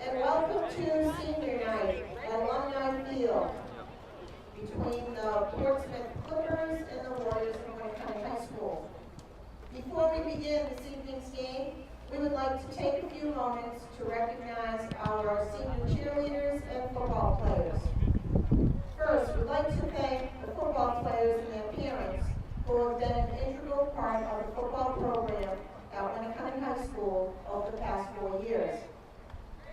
and welcome to Senior Night at Alumni Field between the Portsmouth Clippers and the Warriors from Winnacunnet High School. Before we begin this evening's game, we would like to take a few moments to recognize our senior cheerleaders and football players. First, we'd like to thank the football players and their parents who have been an integral part of the football program at Winnacunnet High School over the past 4 years.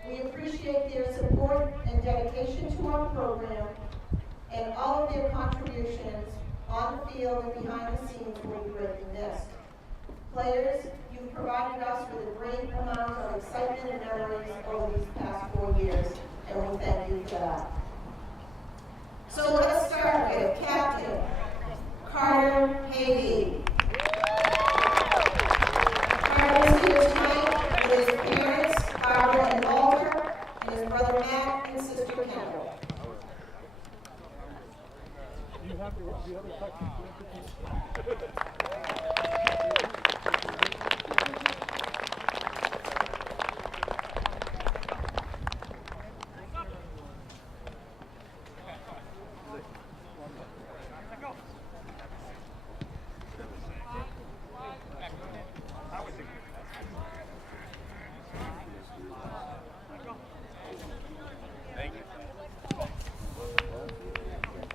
We appreciate their support and dedication to our program, and all of their contributions on the field and behind the scenes will be greatly missed. Players, you've provided us with a great amount of excitement and memories over these past 4 years, and we thank you for that. So let's start with Captain Carter Hagy. Carter is here tonight with his parents, Barbara and Walter, and his brother Matt and sister Kendall. Do you have the other questions?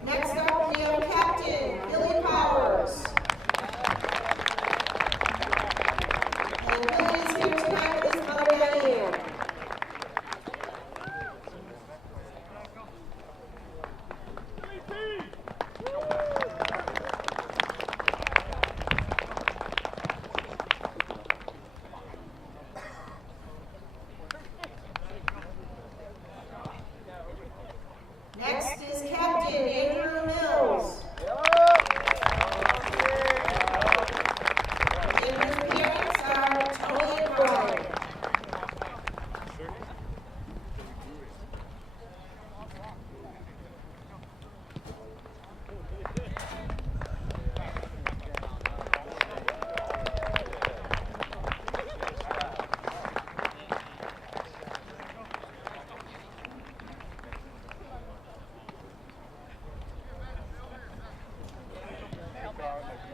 Next up, we have Captain Billy Powers. And Billy is here tonight with his mother Diane. Next is Captain Andrew Mills. Andrew's parents are Tony and Brian.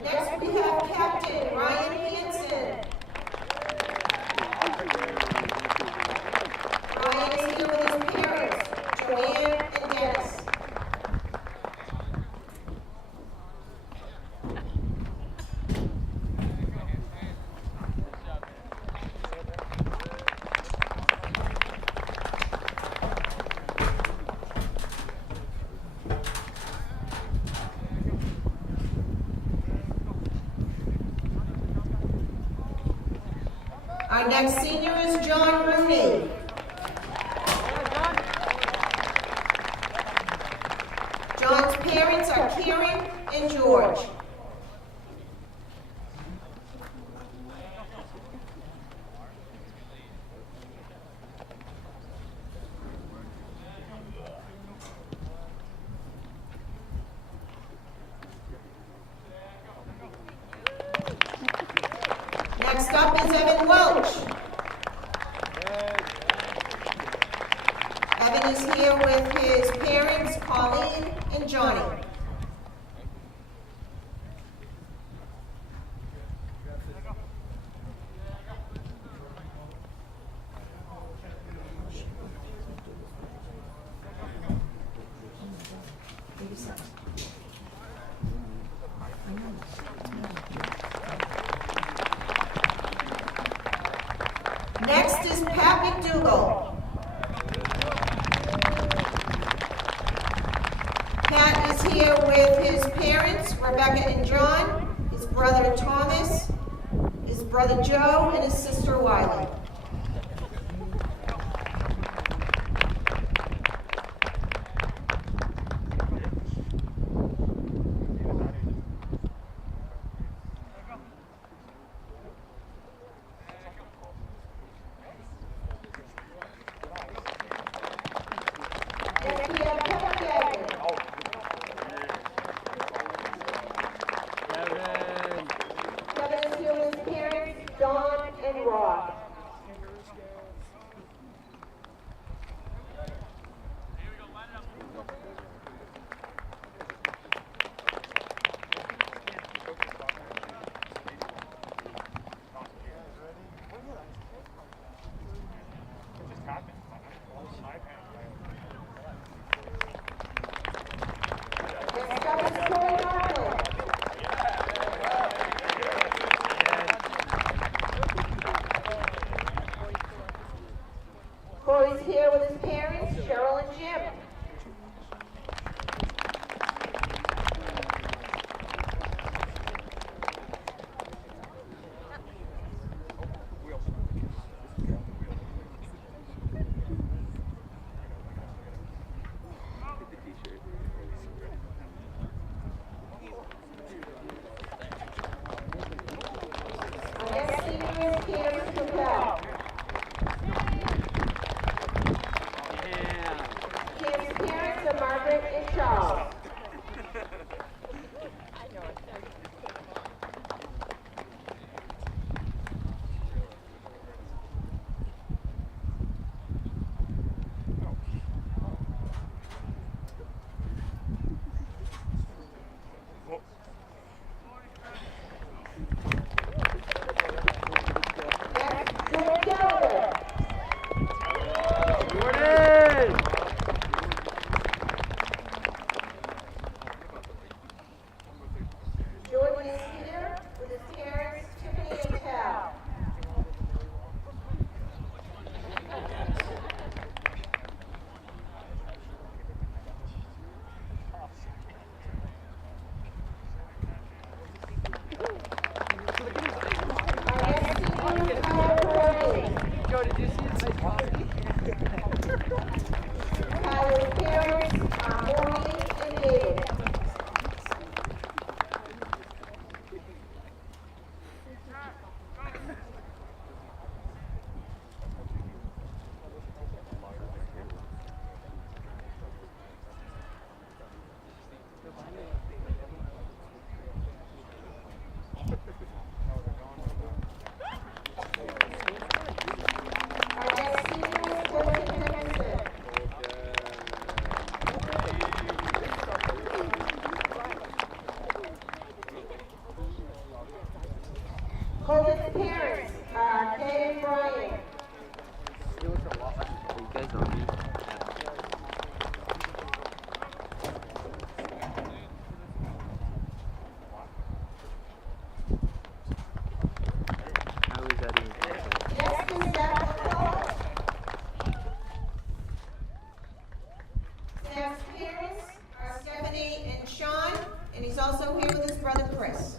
Next we have Captain Ryan Hansen. Ryan is here with his parents, Joanne and Dennis. Our next senior is John Rooney. John's parents are Karen and George. Next up is Evan Welch. Evan is here with his parents, Colleen and Johnny. Next is Pat McDougall. Pat is here with his parents, Rebecca and John, his brother Thomas, his brother Joe, and his sister Wiley. Next we have Kevin Gagnon. Kevin is here with his parents, Dawn and Rob. here with his parents, Cheryl and Jim. Colton's parents are Kay and Brian. You guys on me. How is that even possible? Next is Zach. Zach's parents are Stephanie and Sean, and he's also here with his brother Chris.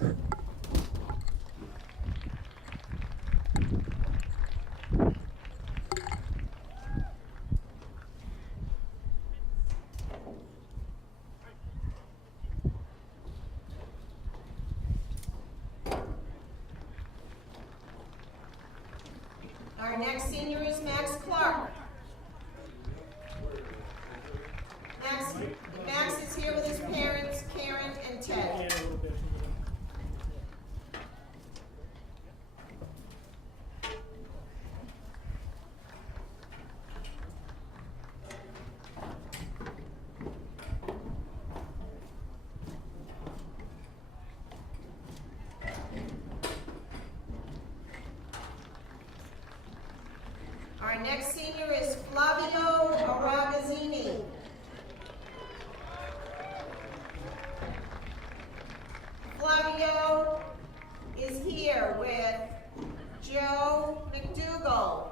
Our next senior is Max Clark. Max is here with his parents, Karen and Ted. Our next senior is Flavio Aragazzini. Flavio is here with Joe McDougall,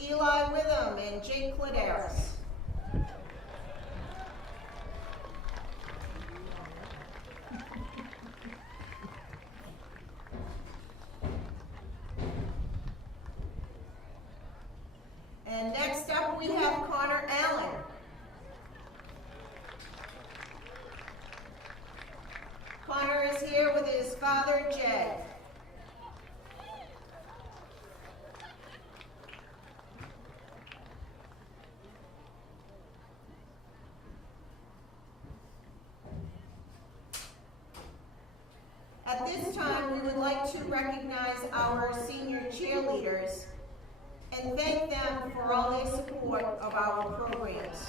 Eli Witham, and Jake Clidaris. And next up we have Connor Allen. Connor is here with his father, Jay. At this time, we would like to recognize our senior cheerleaders and thank them for all their support of our programs.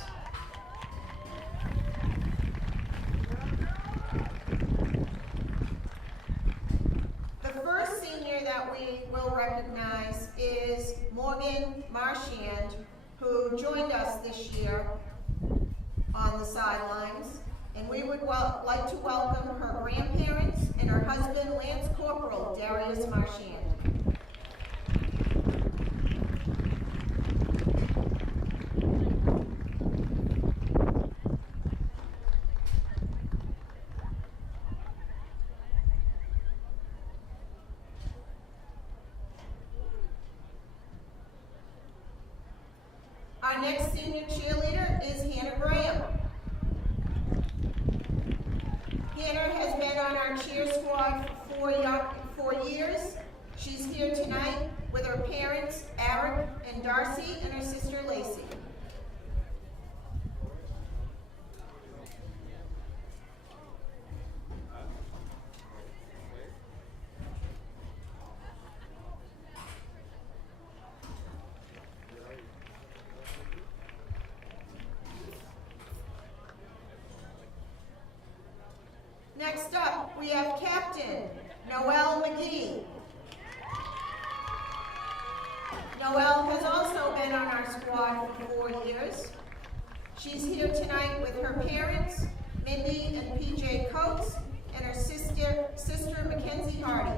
The first senior that we will recognize is Morgan Marchand, who joined us this year on the sidelines. And we would like to welcome her grandparents and her husband, Lance Corporal Darius Marchand. senior cheerleader is Hannah Graham. Hannah has been on our cheer squad for 4 years. She's here tonight with her parents, Eric and Darcy, and her sister, Lacey. Next up, we have Captain Noelle McGee. Noelle has also been on our squad for 4 years. She's here tonight with her parents, Mindy and PJ Coates, and her sister Mackenzie Hardy.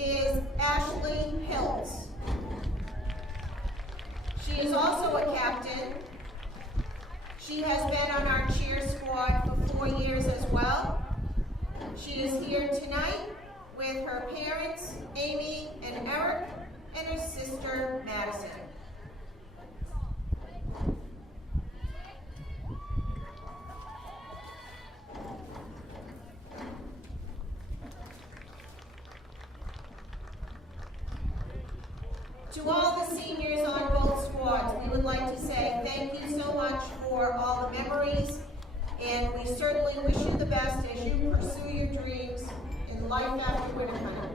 Is Ashley Hiltz. She is also a captain. She has been on our cheer squad for 4 years as well. She is here tonight with her parents, Amy and Eric, and her sister, Madison. To all the seniors on both squads, we would like to say thank you so much for all the memories, and we certainly wish you the best as you pursue your dreams in life after Winnacunnet.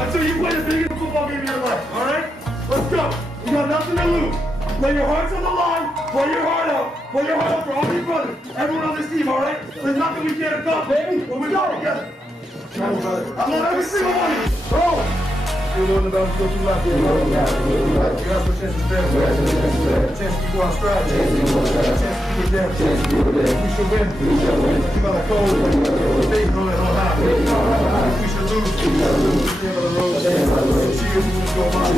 Until you play the biggest football game of your life, all right? Let's go. You got nothing to lose. Play your hearts on the line. Play your heart out. Play your heart out for all your brothers. Everyone on this team, all right? There's nothing we can't accomplish when we go together. I love every single one of you. Bro, You're doing the best, go too left. You have a chance to fail. A chance to go on stride. A chance to keep it there. We should win. You got a code. They know that don't happen. We should lose. We'll stay on the road. Cheers. Let's go on.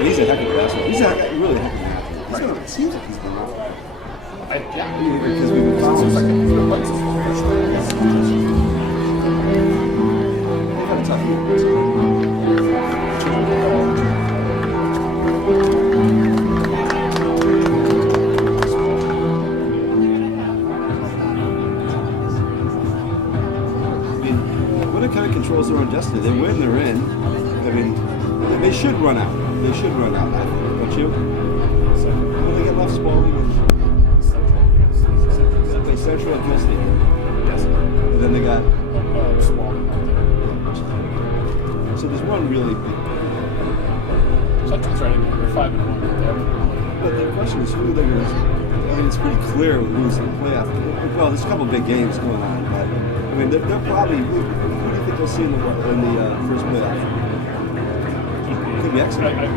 He's a heck of a basketball. He's really a heck of a basketball. He's gonna, it seems like he's going to because we've been they've had a tough year. Winnacunnet controls their own destiny. They win, they're in. I mean, they should run out. They should run out, I think, don't you? Well, they get left Spalding with Central and Gilsey. Yes. And then they got Spalding. So there's one really big. Central's right. They're 5-1. But the question is who they're going to. I mean, it's pretty clear who's in the playoff. Well, there's a couple of big games going on, but I mean, they're probably. Who do you think they'll see in the first playoff? Could be excellent. We'll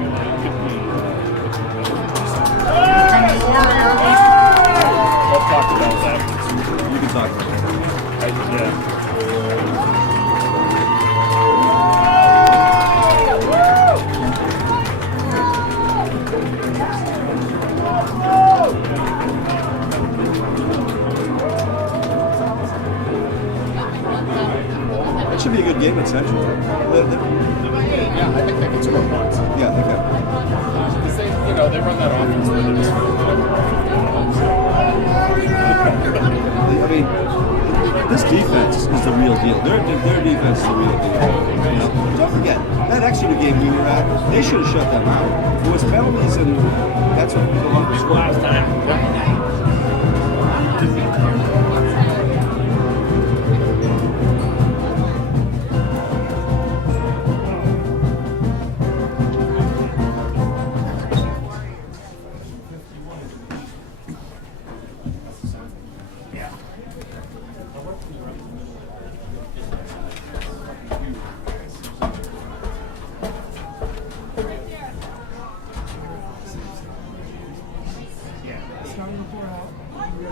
talk about that. You can talk about that. Yeah. That should be a good game at Central. Yeah, I think they can score points. Yeah, okay. Because they run that offense where they just I mean, this defense is the real deal. Their defense is the real deal. You know, don't forget that Exeter game we were at. They should have shut them out. It was penalties, and that's what Columbus scored last time.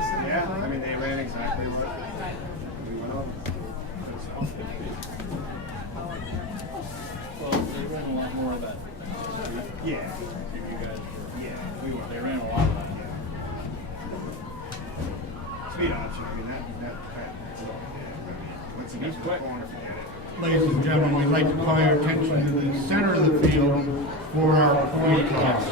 Yeah, I mean, they ran exactly what we went over. Well, they ran a lot more of that. Yeah. You guys were. Yeah, we were. They ran a lot of that. Yeah. Speed option, I mean, that's he's quick. Ladies and gentlemen, we'd like to call your attention to the center of the field for our point toss.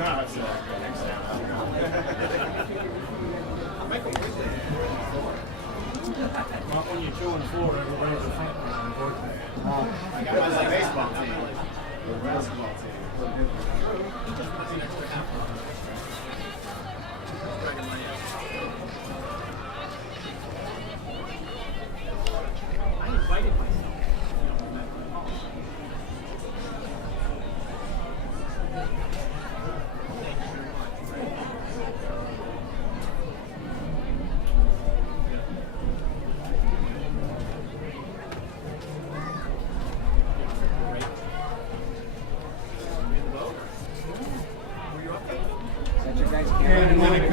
No, that's it. Not when you're 2-4, everybody's a front runner, unfortunately. I got my baseball team. The basketball team. I invited myself. Were you up there?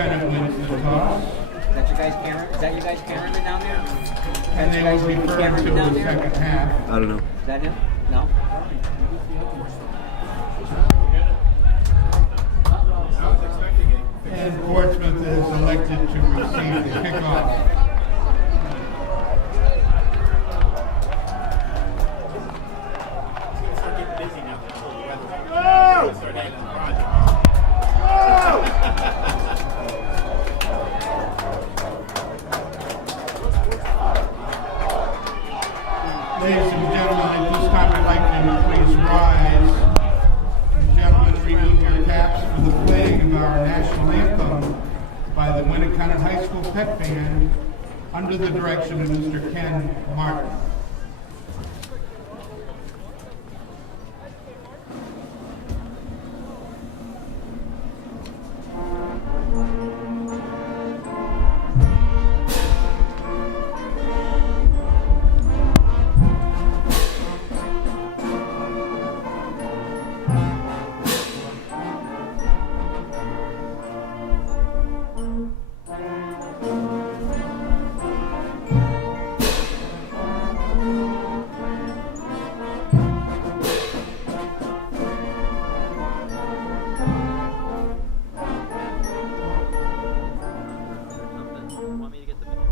Winnacunnet wins the toss, Is that your guys' camera? Is that your guys' cameraman down there? and they will return to the second half. I don't know. Is that him? No? And Portsmouth is elected to receive the kickoff. Ladies and gentlemen, at this time I'd like to please rise. And gentlemen, remove your caps for the playing of our national anthem by the Winnacunnet High School Pep Band under the direction of Mr. Ken Martin. Want me to get the minutes?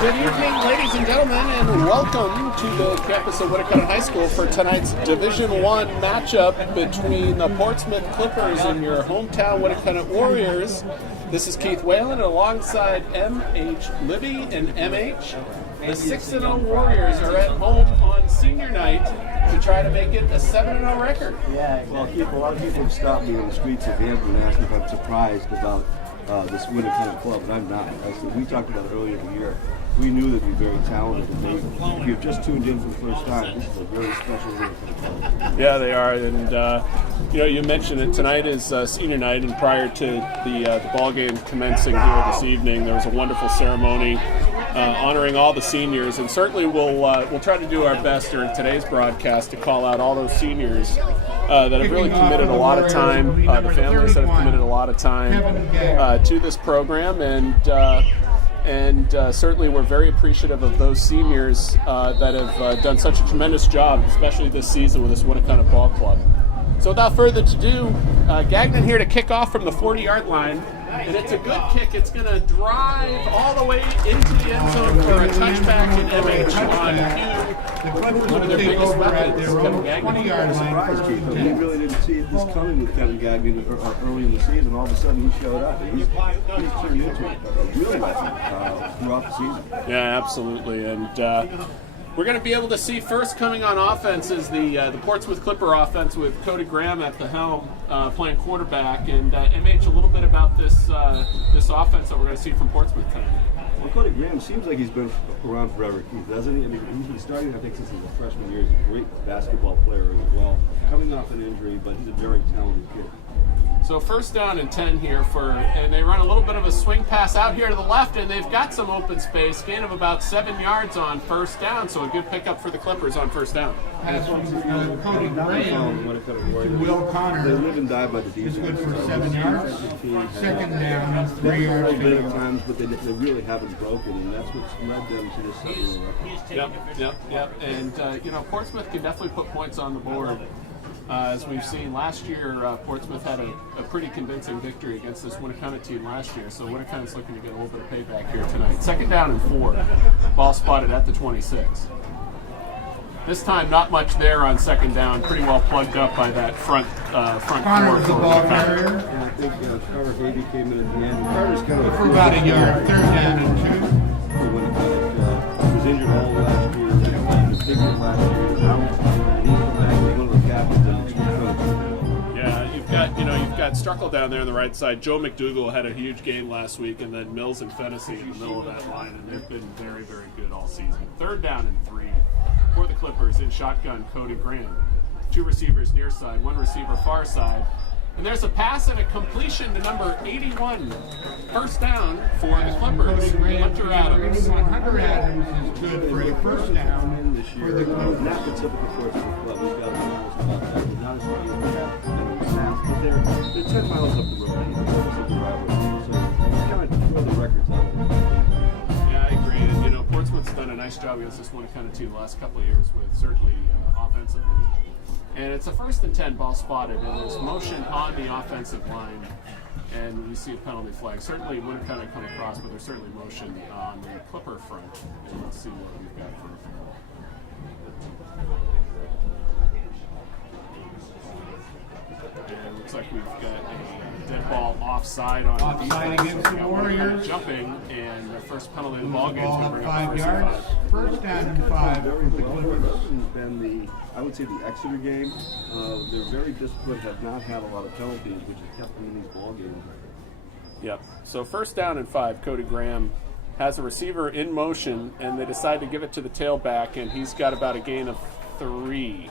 Good evening, ladies and gentlemen, and welcome to the campus of Winnacunnet High School for tonight's Division I matchup between the Portsmouth Clippers and your hometown Winnacunnet Warriors. This is Keith Whalen alongside M.H. Libby and M.H. The 6-0 Warriors are at home on senior night to try to make it a 7-0 record. Well, Keith, a lot of people have stopped me in the streets of Hampton and asked me if I'm surprised about this Winnacunnet club, and I'm not. We talked about it earlier in the year. We knew they'd be very talented, and if you've just tuned in for the first time, this is a very special Winnacunnet club. Yeah, they are, and you mentioned it. Tonight is senior night, and prior to the ball game commencing here this evening, there was a wonderful ceremony honoring all the seniors, and certainly we'll try to do our best during today's broadcast to call out all those seniors that have really committed a lot of time, the families that have committed a lot of time to this program, and certainly we're very appreciative of those seniors that have done such a tremendous job, especially this season with this Winnacunnet Ball Club. So without further ado, Gagnon here to kick off from the 40-yard line, and it's a good kick. It's going to drive all the way into the end zone for a touchback, and MH on cue. One of their biggest weapons, Kevin Gagnon. I'm surprised, Keith. We really didn't see this coming with Kevin Gagnon early in the season. All of a sudden, he showed up. He's turned into a real weapon throughout the season. Yeah, absolutely. And we're going to be able to see first coming on offense is the Portsmouth Clipper offense with Cody Graham at the helm playing quarterback. And MH, a little bit about this offense that we're going to see from Portsmouth tonight. Well, Cody Graham seems like he's been around forever, Keith, doesn't he? I mean, he's been starting, I think, since his freshman year. He's a great basketball player as well. Coming off an injury, but he's a very talented kid. So first down and 10 here and they run a little bit of a swing pass out here to the left, and they've got some open space, gain of about 7 yards on first down, so a good pickup for the Clippers on first down. Pass from Cody Graham to Will Connor. They live and die by the defense. Is good for 7 yards. Second down and 3 yards. A little bit of times, but they really haven't broken, and that's what's led them to this 7-0 record. Yep. And, Portsmouth can definitely put points on the board. As we've seen last year, Portsmouth had a pretty convincing victory against this Winnacunnet team last year, so Winnacunnet's looking to get a little bit of payback here tonight. Second down and 4, ball spotted at the 26. This time, not much there on second down, pretty well plugged up by that front Connor was the ball carrier. And I think Carter Havey came in at the end. Carter's kind of For about a yard, third down and 2. For Winnacunnet. was injured all last year. He was big last year. He was out. And he's come back. He's one of the captains. And he's incredible. Yeah, you've got Struckle down there on the right side. Joe McDougall had a huge game last week, and then Mills and Fennessy in the middle of that line, and they've been very, very good all season. 3rd down and 3 for the Clippers in shotgun. Cody Graham, 2 receivers near side, 1 receiver far side. And there's a pass and a completion to number 81. First down for the Clippers. Hunter Adams. Hunter Adams is good for a first down This for year, the Clippers. not the typical Portsmouth club. He's got almost about that. He's not as many as we have in the past, but they're 10 miles up the road anyway. So the driveway. So kind of throw the records out there. Yeah, I agree. And, you know, Portsmouth's done a nice job against this Winnacunnet team the last couple of years with certainly offensively. And it's a 1st and 10 ball spotted, and there's motion on the offensive line, and we see a penalty flag. Certainly wouldn't kind of come across, but there's certainly motion on the Clipper front. And let's see what we've got for and it looks like we've got a dead ball offside on Offside against the Warriors. Jumping, and the first penalty of the ball game is going to bring up 5 first yards. and 5. First down and 5 Very for the well. Clippers. This has been I would say the Exeter game. They're very disciplined, have not had a lot of penalties, which has kept them in these ball games. Yep. So 1st down and 5, Cody Graham has a receiver in motion, and they decide to give it to the tailback, and he's got about a gain of 3.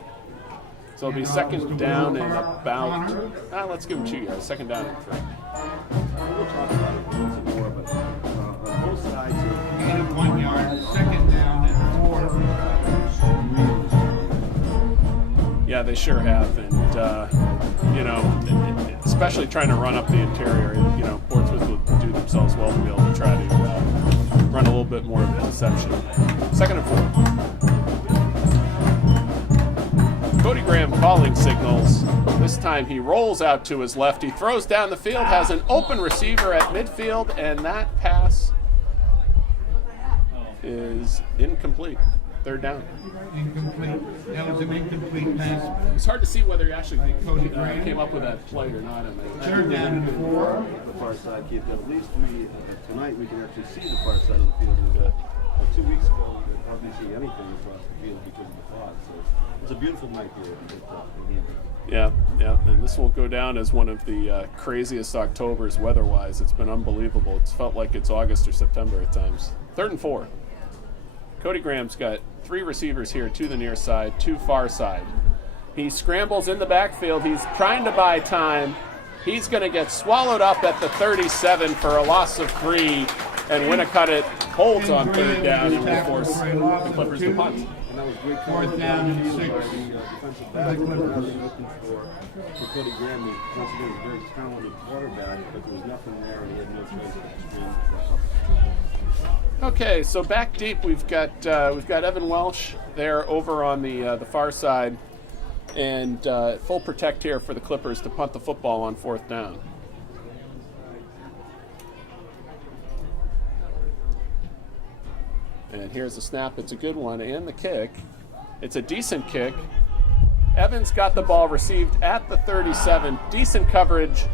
So it'll be 2nd down and about, let's give him 2 yards, 2nd down and 3. We'll talk about it once and more, but on both sides, Gain of 1 yard. 2nd down and 4. Yeah, they sure have, and you know, especially trying to run up the interior. You know, Portsmouth will do themselves well to be able to try to run a little bit more of a deception. 2nd and 4. Cody Graham calling signals. This time he rolls out to his left. He throws down the field, has an open receiver at midfield, and that pass is incomplete. 3rd down. Incomplete. That was an incomplete pass. It's hard to see whether he actually Cody Graham. came up with that play or not. 3rd down and 4. the far side, Keith. At least tonight we can actually see the far side of the field. 2 weeks ago, we could hardly see anything across the field because of the fog. So it's a beautiful night here in Hampton. Yeah, and this will go down as one of the craziest Octobers weather-wise. It's been unbelievable. It's felt like it's August or September at times. 3rd and 4. Cody Graham's got 3 receivers here, 2 the near side, 2 far side. He scrambles in the backfield. He's trying to buy time. He's going to get swallowed up at the 37 for a loss of 3, and Winnacunnet holds on 3rd down and will force the Clippers to punt. And that was great. 4th down and 6. Defensive back. Looking for Cody Graham, who once again is a very talented quarterback, but there was nothing there, and he had no space to screen. Okay, so back deep we've got Evan Welsh there over on the far side, and full protect here for the Clippers to punt the football on 4th down. And here's the snap. It's a good one, and the kick. It's a decent kick. Evans got the ball received at the 37. Decent coverage.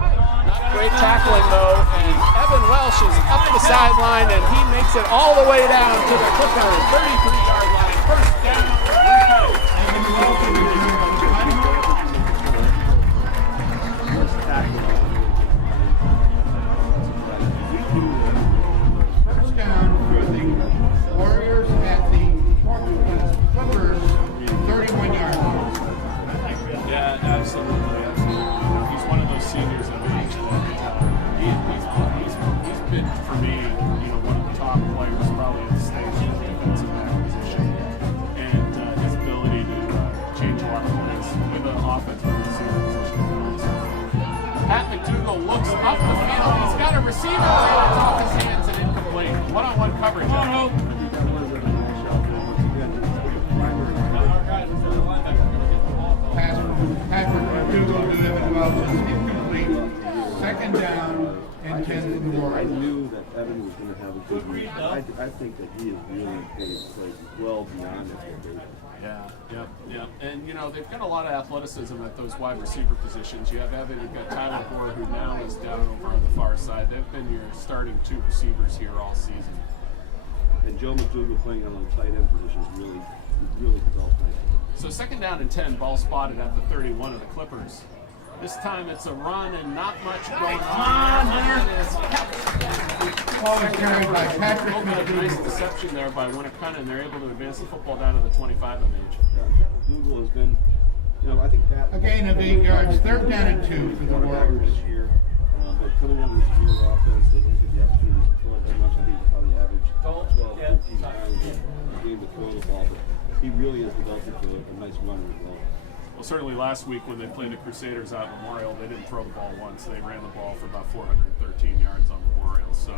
Not great tackling, though, and Evan Welsh is up the sideline, and he makes it all the way down to the Clipper 33-yard line. First down. First down for the Warriors at the Clippers 31 yards. Yeah, absolutely. He's one of those seniors that he's been, for me, one of the top players probably in the state in the defensive back position, and his ability to change a lot of plays with the offensive receiver position. Pat McDougall looks up the field. He's got a receiver right on top of his hands and incomplete. One-on-one coverage. Patrick McDougall to Evan Welsh is incomplete. 2nd down and 10 for the I Warriors. knew that Evan was going to have a good week. I think that he is really paid plays well beyond expectations. Yeah. And, they've got a lot of athleticism at those wide receiver positions. You have Evan, you've got Tyler Hoare, who now is down over on the far side. They've been your starting 2 receivers here all season. And Joe McDougal playing on the tight end position is really developed nicely. So 2nd down and 10, ball spotted at the 31 of the Clippers. This time it's a run and not much going on. Ball is carried by Patrick Nice McDougal. deception there by Winnacunnet, and they're able to advance the football down to the 25 of age. McDougal has been, I think Pat. A gain of 8 yards, 3rd down and 2 for the Warriors. This year, but coming out of this year offense, they don't get the opportunities to come up that much. I think probably average 12, 15 times a game to throw the ball, but he really has developed into a nice runner as well. Well, certainly last week when they played the Crusaders out at Memorial, they didn't throw the ball once. They ran the ball for about 413 yards on Memorial. So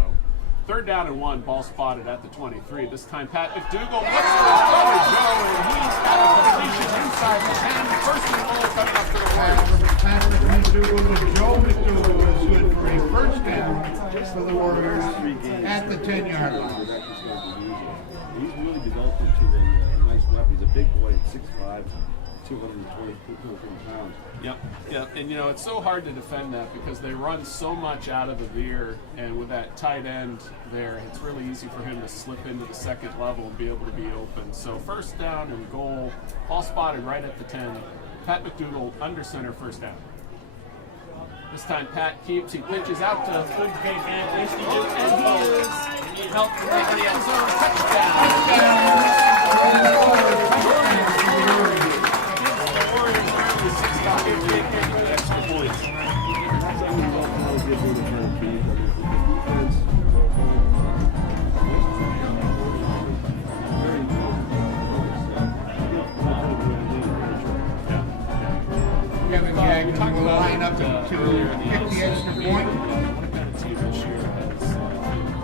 3rd down and 1, ball spotted at the 23. This time Pat McDougal looks for his brother Joe, and he's got a completion inside the 10. First and goal coming up for the Warriors. Patrick McDougal and Joe McDougal is good for a first down for the Warriors at the 10-yard line. He's really developed into a nice weapon. He's a big boy at 6'5", 220 pounds. Yep. And it's so hard to defend that because they run so much out of the veer, and with that tight end there, it's really easy for him to slip into the second level and be able to be open. So 1st down and goal, all spotted right at the 10. Pat McDougal under center, 1st down. This time Pat keeps, he pitches out to good big man, and he is helped from the end zone, touchdown. Kevin Gagnon will line up to kick the extra point. Winnacunnet team this year has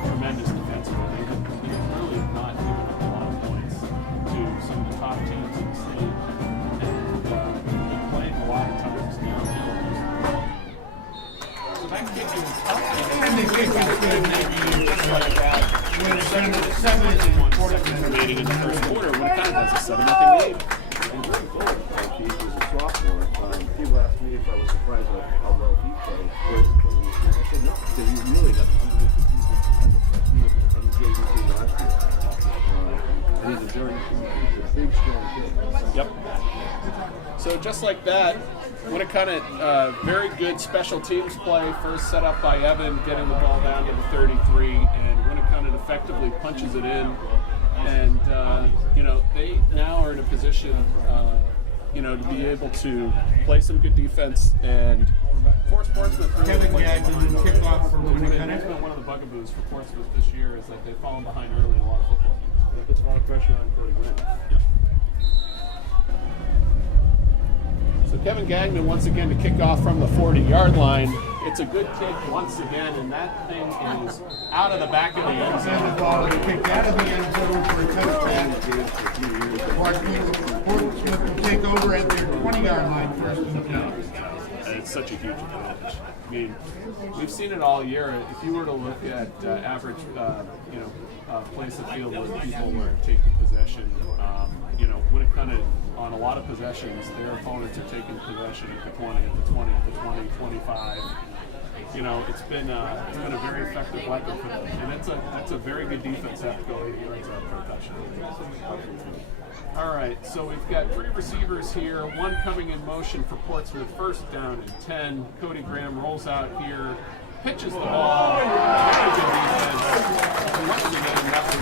tremendous defensive. They've really not given up a lot of points to some of the top teams in the state. And they're playing a lot of times downhill. So that kick is up. And the kick is good, maybe Just like that. Winnacunnet 7 seconds remaining in the first quarter. Winnacunnet has a 7-0 lead. And very good. He was a sophomore. People asked me if I was surprised at how well he played. I said no, because he really got the team last year. And he's a big, strong kid. Yep. So just like that, Winnacunnet, very good special teams play. First set up by Evan, getting the ball down to the 33, and Winnacunnet effectively punches it in. And, they now are in a position, to be able to play some good defense and force Portsmouth. Kevin Gagnon will kick off for Winnacunnet. That's been one of the bugaboos for Portsmouth this year is that they've fallen behind early in a lot of football games. That puts a lot of pressure on Cody Grant. Yep. So Kevin Gagnon once again to kick off from the 40-yard line. It's a good kick once again, and that thing is out of the back of the end zone. And the ball is kicked out of the end zone for a touchdown. Portsmouth will take over at their 20-yard line, 1st and 10. It's such a huge advantage. I mean, we've seen it all year. If you were to look at average, place of field where people were taking possession, Winnacunnet on a lot of possessions, their opponents are taking possession at the 20, at the 20, at the 20, 25. It's been a very effective weapon for them, and it's a very good defense to have to go 80 yards out for a touchdown. All right, so we've got 3 receivers here, one coming in motion for Portsmouth, 1st down and 10. Cody Graham rolls out here, pitches the ball. Very good defense. Once again, that was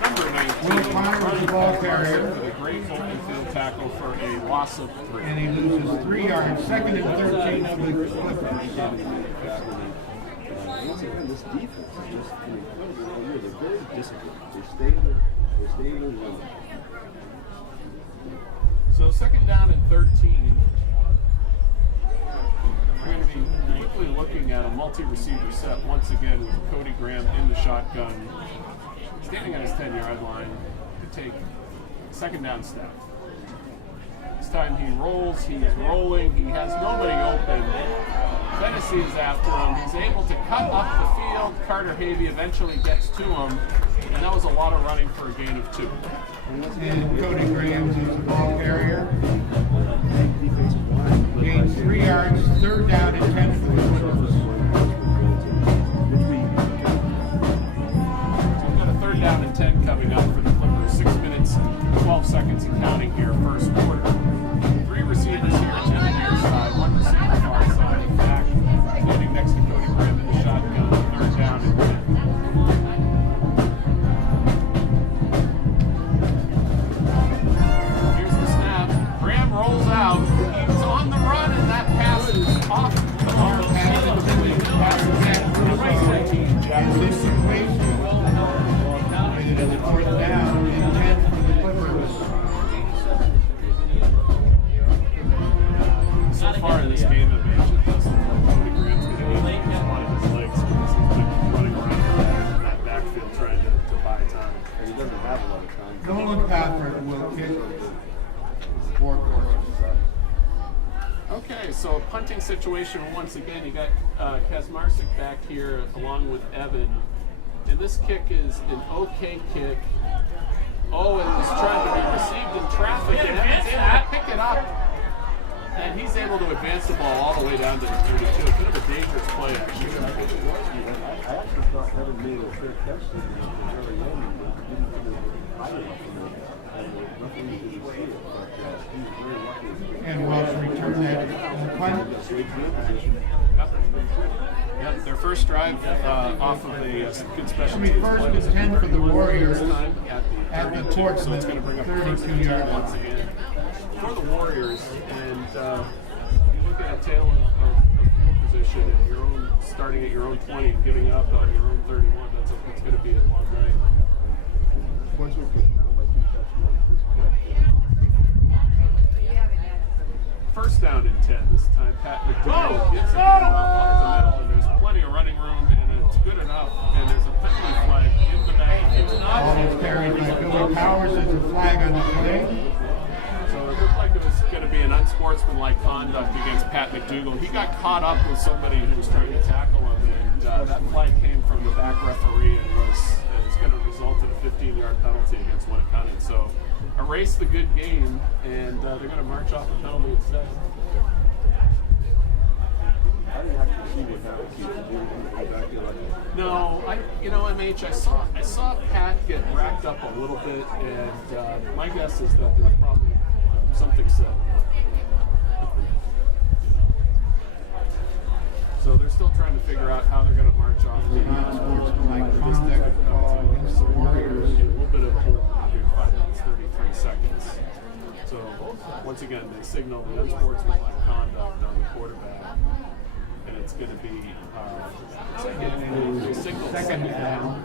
number 19. Will Connor was the ball carrier. With a great open field tackle for a loss of 3. And he loses 3 yards, 2nd and 13 of the Clippers. Once again, this defense is just incredible all year. They're very disciplined. They stay in their zone. So 2nd down and 13. We're going to be quickly looking at a multi-receiver set once again with Cody Graham in the shotgun, standing on his 10-yard line to take 2nd down step. This time he rolls, he is rolling, he has nobody open. Tennessee is after him. He's able to cut up the field. Carter Havey eventually gets to him, and that was a lot of running for a gain of 2. And Cody Graham is the ball carrier. Gains 3 yards, 3rd down and 10 for the Clippers. So we've got a 3rd down and 10 coming up. have a lot of time. Nolan Patrick will kick for Portsmouth. Okay, so a punting situation once again. You got Kazmarczyk back here along with Evan. And this kick is an okay kick. Oh, and it's trying to be received in traffic, and Evan's able to pick it up. And he's able to advance the ball all the way down to the 32. A bit of a dangerous play, actually. I actually thought Evan made a fair catch at the very end, but didn't put it high enough for me. And nothing to do with it, but he was very lucky. And Welsh returned that punt. Yep, their first drive off of a good special teams First play. and 10 for the Warriors Time at the 32, so Portsmouth it's going to bring up the first and 32-yard 10 once line. again for the Warriors. And you look at a tail of field position and your own starting at your own 20 and giving up on your own 31. That's going to be a long night. Portsmouth was down by 2 touchdowns this quarter. First down and 10 this time. Pat McDougall gets it up the middle, and there's plenty of running room, and it's good enough. And there's a penalty flag in the back. It's not. Ball is carried by Billy Powers. There's a flag on the play. So it looked like it was going to be an unsportsmanlike conduct against Pat McDougall. He got caught up with somebody who was trying to tackle him, and that flag came from the back referee and is going to result in a 15-yard penalty against Winnacunnet. So erase the good game, and they're going to march off the penalty instead. I didn't actually see what happened. No, MH, I saw Pat get racked up a little bit, and my guess is that there's probably something said. So they're still trying to figure out how they're going to march off. Non-sportsmanlike conduct call against the Warriors. A little bit of a hold here, 5 minutes, 33 seconds. So once again, they signal the unsportsmanlike conduct on the quarterback, and it's going to be they signal second down,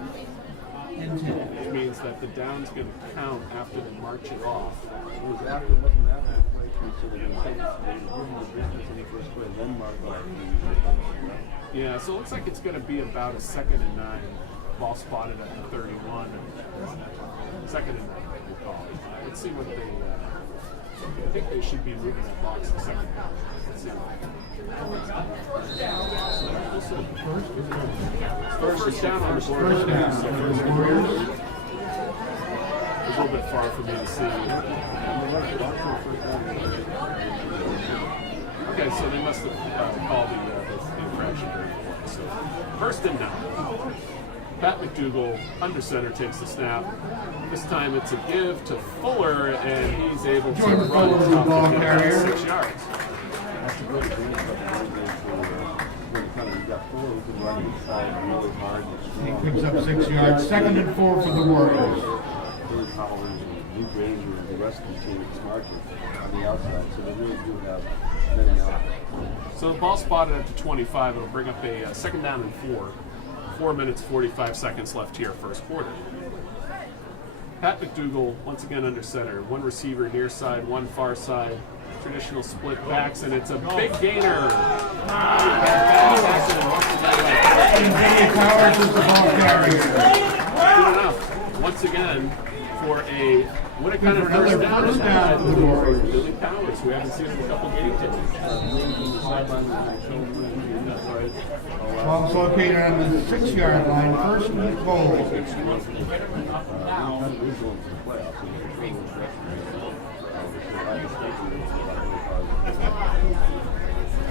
which means that the down's going to count after they march it off. It was after, wasn't after the play, so they're going to take it. So they were giving the business in the first play, then mark off. Yeah, so it looks like it's going to be about a 2nd and 9. Ball spotted at the 31. 2nd and 9, they call it. Let's see what they. I think they should be moving that box to 2nd down. Let's see. First down on the board. First down for the Warriors. A little bit far for me to see. Okay, so they must have called the infraction very quick. So first and 9. Pat McDougall, under center, takes the snap. This time it's a give to Fuller, and he's able to Jordan run Fuller, the ball to carrier. 6 yards. That's a good thing about the Winnacunnet. You got 4 who can run inside really hard. He picks up 6 yards. 2nd and 4 for the Warriors. Billy Powers and New Granger and the rest of the team is marching on the outside, so they really do have many out. So the ball spotted at the 25. It'll bring up a 2nd down and 4. 4 minutes, 45 seconds left here, first quarter. Pat McDougall, once again under center. 1 receiver near side, 1 far side. Traditional split backs, and it's a big gainer. And Billy Powers is the ball carrier. Good enough, once again, for a Winnacunnet first down. First down for the Warriors. Billy Powers, we haven't seen him in a couple games. That's right. Ball's located on the 6-yard line. First and goal.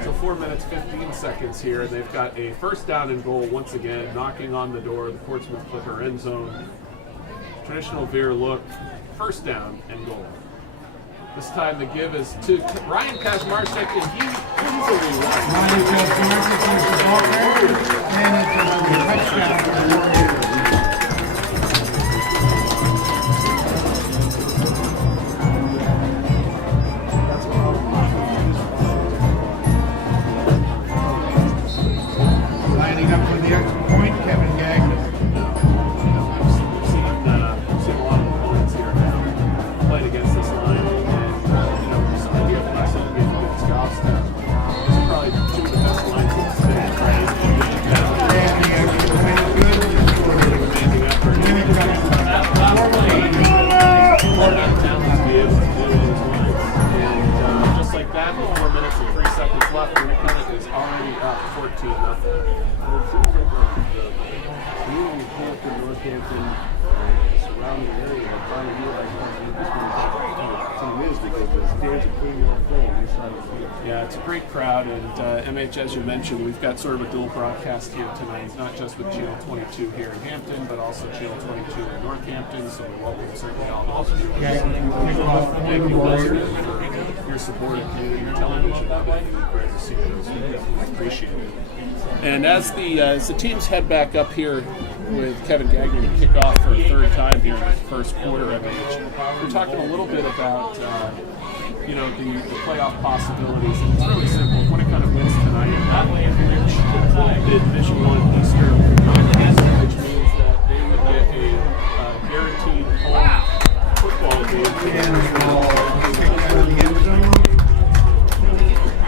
So 4 minutes, 15 seconds here. They've got a first down and goal once again, knocking on the door of the Portsmouth Clipper end zone. Traditional veer look, first down and goal. This time the give is to Ryan Kazmarczyk, and he easily won. Ryan Kazmarczyk is the ball carrier, and it's another touchdown for the Warriors. Lining up for the extra point, Kevin Gagnon. I've seen a lot of opponents here now played against this line, and some of the last game against Goffstown. These are probably 2 of the best lines in the state, right? And the extra point is good. time of year like this one is because the stands are pretty full on this side of the field. Yeah, it's a great crowd, and MH, as you mentioned, we've got sort of a dual broadcast here tonight, not just with Channel 22 here in Hampton, but also Channel 22 in Northampton, so we welcome certainly all those viewers. Thank you, listeners, for your support of community television. Great to see you. We appreciate it. And as the teams head back up here with Kevin Gagnon to kick off for a third time here in the first quarter, MH, we're talking a little bit about the playoff possibilities, and it's really simple. Winnacunnet wins tonight, the Division I Eastern Conference, which means that they would get a guaranteed home football game.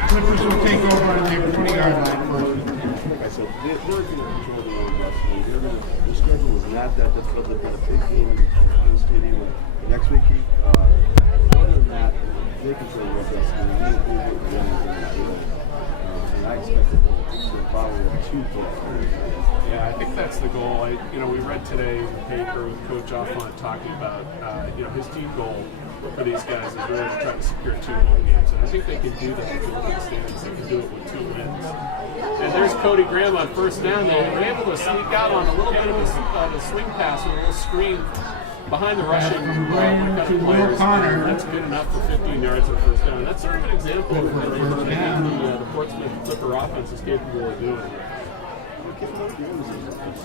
Clippers will take over on their 20-yard line first. Like I said, they're going to control their own destiny. Their schedule is not that difficult. They've got a big game in the stadium next week. Other than that, they control their destiny. And I expect that they'll probably have 2 points. Yeah, I think that's the goal. We read today in the paper with Coach Offant talking about, his team goal for these guys is really to try to secure 2 home games. And I think they can do that if you look at the standings. They can do it with 2 wins. And there's Cody Graham on first down. They were able to sneak out on a little bit of a swing pass with a little screen behind the rushing players. That's good enough for 15 yards on first down. That's sort of an example of what the Portsmouth Clipper offense is capable of doing.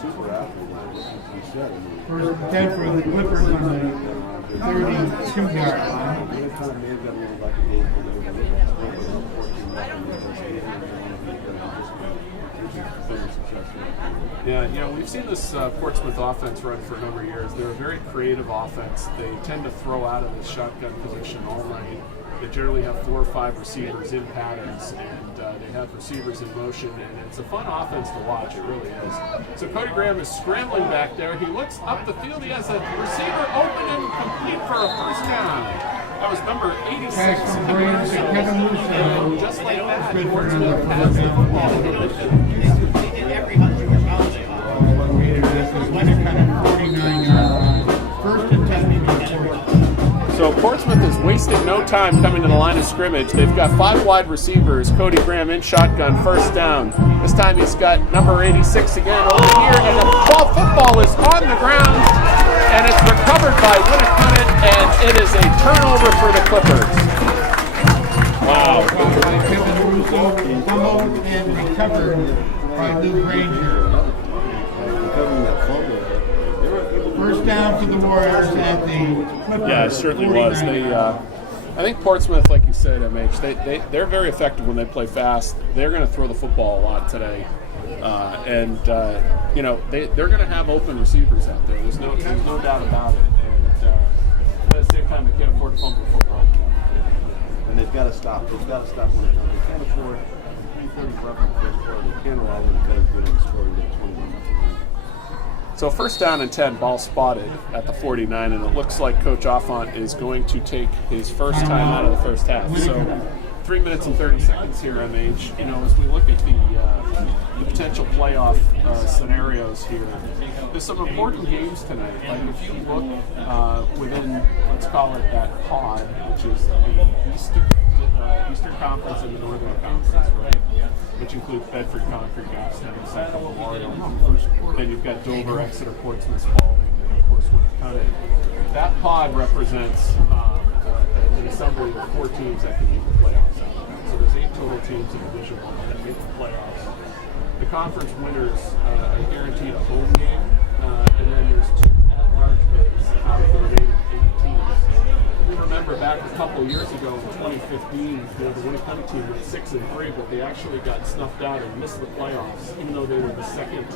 Super athlete, like you said. First and 10 for the Clippers on the 32-yard line. Winnacunnet may have got a little lucky days, but they were going to Yeah, we've seen this Portsmouth offense run for a number of years. They're a very creative offense. They tend to throw out of the shotgun position all night. They generally have 4 or 5 receivers in patterns, and they have receivers in motion, and it's a fun offense to watch. It really is. So Cody Graham is scrambling back there. He looks up the field. He has a receiver open and complete for a first down. That was number 86. And just like that, Portsmouth has the football. First and 10. So Portsmouth is wasting no time coming to the line of scrimmage. They've got 5 wide receivers. Cody Graham in shotgun, first down. This time he's got number 86 again over here, and the football is on the ground, and it's recovered by Winnacunnet, and it is a turnover for the Clippers. Wow. Fumbled and recovered by Lou Granger. First down to the Warriors at the Clippers. Yeah, it certainly was. I think Portsmouth, like you said, MH, they're very effective when they play fast. They're going to throw the football a lot today. They're going to have open receivers out there. There's no doubt about it. And at the same time, they can't afford to fumble the football. And they've got to stop. They've got to stop when they come. They can't afford 30 left in the first quarter. They can't allow them to cut a good and score to 21. So first down and 10, ball spotted at the 49, and it looks like Coach Offant is going to take his first time out of the first half. So 3 minutes and 30 seconds here, MH. As we look at the potential playoff scenarios here, there's some important games tonight. Like if you look within, let's call it that pod, which is the Eastern Conference and the Northern Conference, right? Which includes Bedford, Concord, Goffstown, Central, Memorial. Then you've got Dover, Exeter, Portsmouth, Spalding, and of course Winnacunnet. That pod represents an assembly of 4 teams that can make the playoffs. So there's 8 total teams in Division I that make the playoffs. The conference winners are guaranteed a home game, and then there's 2 at-large bids out of the remaining 8 teams. You remember back a couple years ago in 2015, the Winnacunnet team went 6-3, but they actually got snuffed out and missed the playoffs, even though they were the second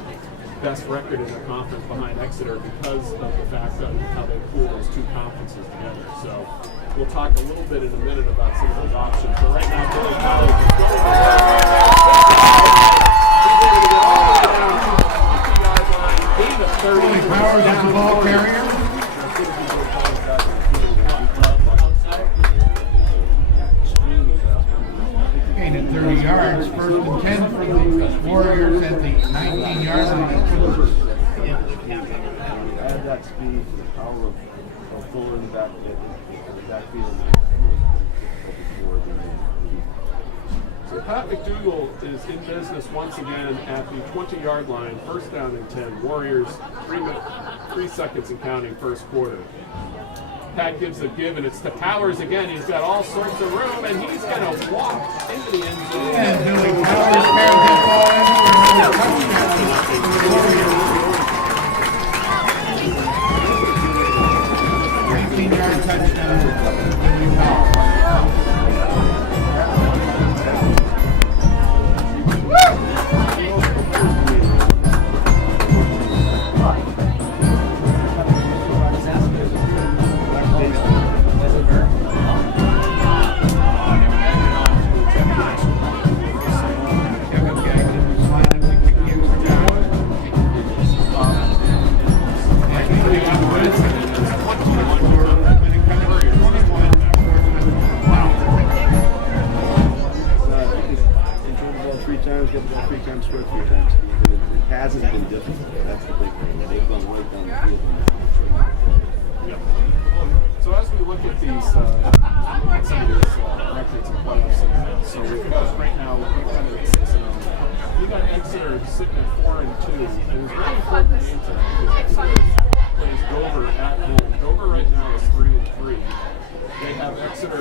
best record in the conference behind Exeter because of the fact of how they pool those 2 conferences together. So we'll talk a little bit in a minute about some of those options. But right now, Billy College is going he's able to get all the way down to the 50-yard line, gain of 30. Powers is the ball carrier. Gain of 30 yards. First and 10 for the Warriors at the 19-yard line. Add that speed, the power of Thorn backfield. So Pat McDougall is in business once again at the 20-yard line, first down and 10. Warriors 3 seconds and counting, first quarter. Pat gives a give, and it's to Powers again. He's got all sorts of room, and he's going to walk into the end zone. And Billy Powers carried that ball in for another touchdown. 18-yard touchdown for Billy Powers.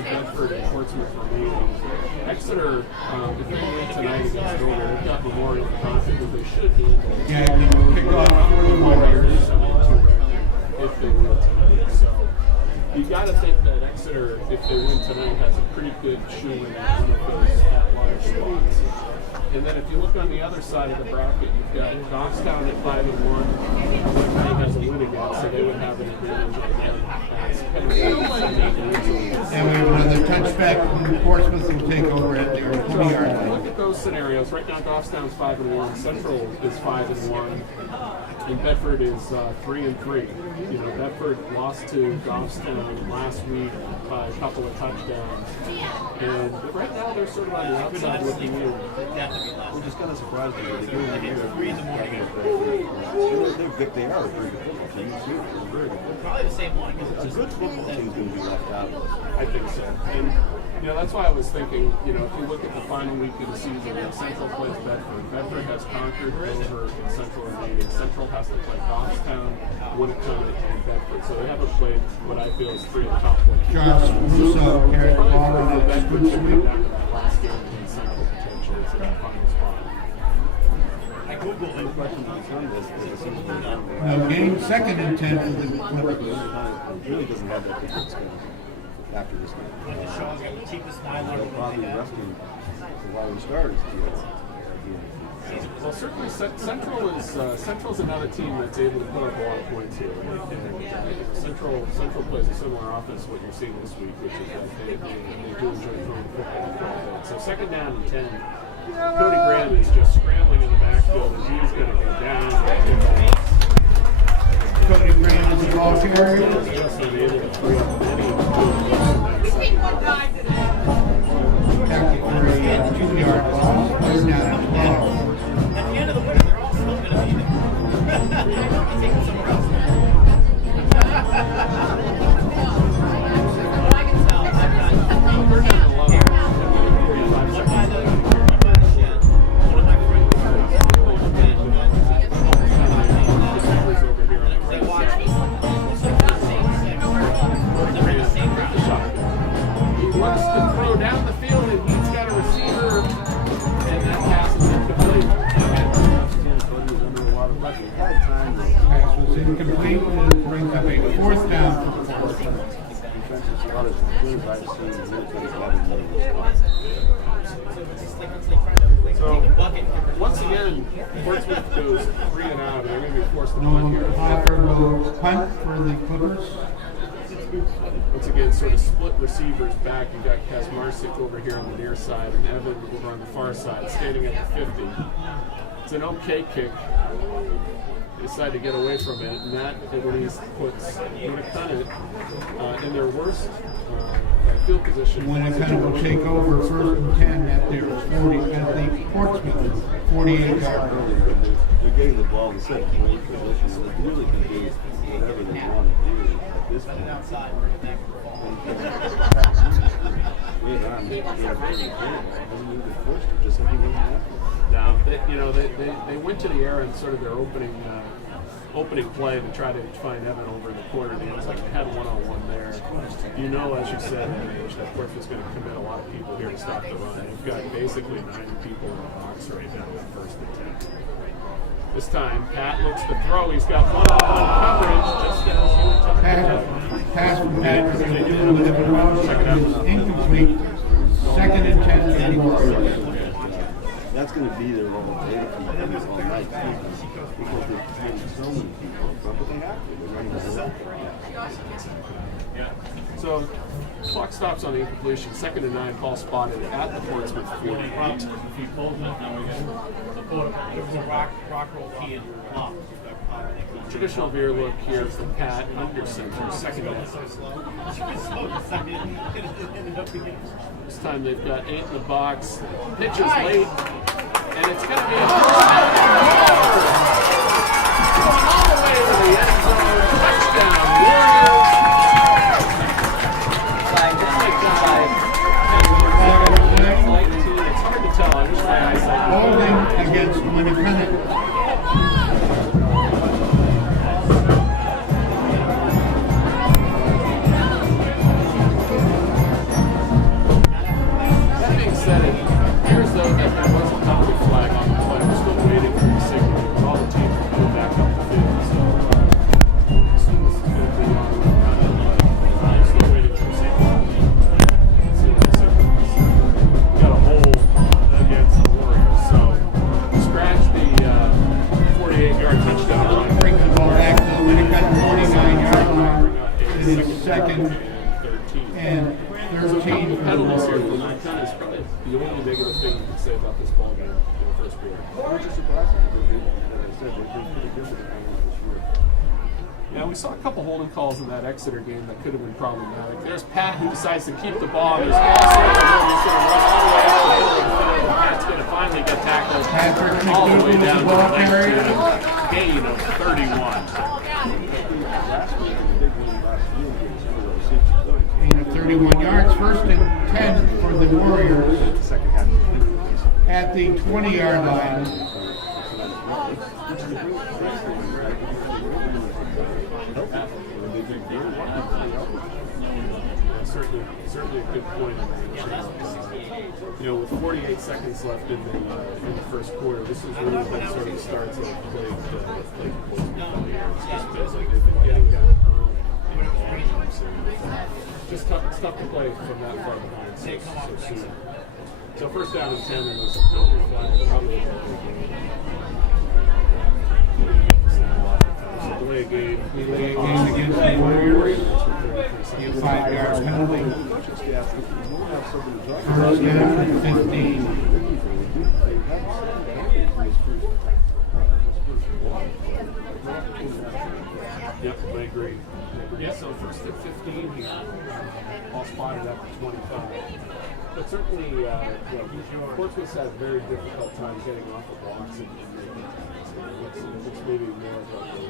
Bedford and Portsmouth remaining. Exeter, if they win tonight against Dover, they've got Memorial confident that they should handle. Yeah, Kickoff for the Warriors. If they win tonight. So you got to think that Exeter, if they win tonight, has a pretty good shoo-in at one of those at-large spots. And then if you look on the other side of the bracket, you've got Goffstown at 5-1. Winnacunnet has a win again, so they would have an advantage on them. And we have another touchback from Portsmouth who take over at their 20-yard line. Look at those scenarios. Right now, Goffstown's 5-1. Central is 5-1. And Bedford is 3-3. You know, Bedford lost to Goffstown last week by a couple of touchdowns. And right now, they're sort of on the outside looking in. We're just kind of surprised that they are a pretty good football team. Probably the same one. A good football team is going to be left out. I think so. And, you know, that's why I was thinking, you know, if you look at the final week of the season, Central plays Bedford. Bedford has conquered Dover and Central remaining. Central has to play Goffstown, Winnacunnet, and Bedford. So they haven't played what I feel is 3 of the top 4 teams. Josh Russo carried the ball in that Bedford good should sweep. go down to that last game and Central potentially to that final spot. Now gain second and 10 for the Clippers. Really doesn't have that different schedule after this game. They'll probably rest him while he starts. Well, certainly Central's another team that's able to put up a lot of points here. And Central plays a similar offense to what you're seeing this week, which is that they do enjoy throwing football quite a bit. So second down and 10. Cody Graham is just scrambling in the backfield, and he's going to go down. Cody Graham is the ball carrier. Just unable to free up any Tackle for a 2-yard loss. Third down and 12. At the end of the winter, they're all still going to be there. Take them somewhere else. What I can tell, I've got third down and 11. one by the shed. One of my friends they watch me. They're in the same route. He wants to throw down the field, and he's got a receiver, and that pass is incomplete. Pass was incomplete and brings up a fourth down for Portsmouth. So, once again, Portsmouth goes 3 and out, and they're going to be forced to punt here. Hopper will punt for the Clippers. Once again, sort of split receivers back. You've got Kazmarczyk over here on the near side, and Evan over on the far side, standing at the 50. It's an okay kick. They decide to get away from it, and that at least puts Winnacunnet in their worst field position. Winnacunnet will take over first and 10 at their 40 at the Portsmouth 48-yard line. they're getting the ball in such great position, and they really can do whatever they want to do at this point. Now, they went to the air in sort of their opening play to try to find Evan over in the corner. They had one-on-one there. You know, as you said, that Portsmouth's going to commit a lot of people here to stop the run. They've got basically 9 people in the box right now in first and 10. This time, Pat looks to throw. He's got one-on-one coverage. Just Pass from Patrick to Evan Welsh is incomplete. Second and 10 for the Warriors. That's going to be their role data all night because they're playing so many people in front, but they have to. They're running the So, clock stops on the incompletion. Second and 9, ball spotted at the Portsmouth 48. If he pulls it, now we got there was a rock roll key and flop. Traditional veer look here from Pat under center, second down. This time they've got 8 in the box. Pitch is late, and it's going to be a all the way to the end zone. Touchdown, Warriors. It's hard to tell. I wish my eyesight. Holding against Winnacunnet. That being said, it appears though that there was a penalty flag on the play. We're still waiting for the signal. All the teams are going back up the field. So I assume this is going to be on I'm still waiting for the signal. Let's see what the signal is. Got a hold against the Warriors. So scratch the 48-yard touchdown run. Bring the ball back to the Winnacunnet 49-yard line. It is second and 13 for the Penalties here. Warriors. Winnacunnet is probably the only negative thing you can say about this ball game in the first quarter. Yeah, we saw a couple holding calls in that Exeter game that could have been problematic. There's Pat who decides to keep the ball. There's all sorts of room. He's going to run all the way up the middle of the field. Pat's going to finally get tackled all the way down to the gain of 31. Gain of 31 yards, first and 10 for the Warriors at the 20-yard line. Certainly a good point. With 48 seconds left in the first quarter, this is really when sort of starts of play. It's just busy. They've been getting down early. Just tough to play from that far behind so soon. So first down and 10, and there's probably a delay game. Delay game against the Warriors. 5-yard penalty. First down and 15. Yep, I agree. Yeah, so first and 15 here. All spotted at the 25. But certainly, Portsmouth's had a very difficult time getting off the blocks and making tackles. It's maybe more about the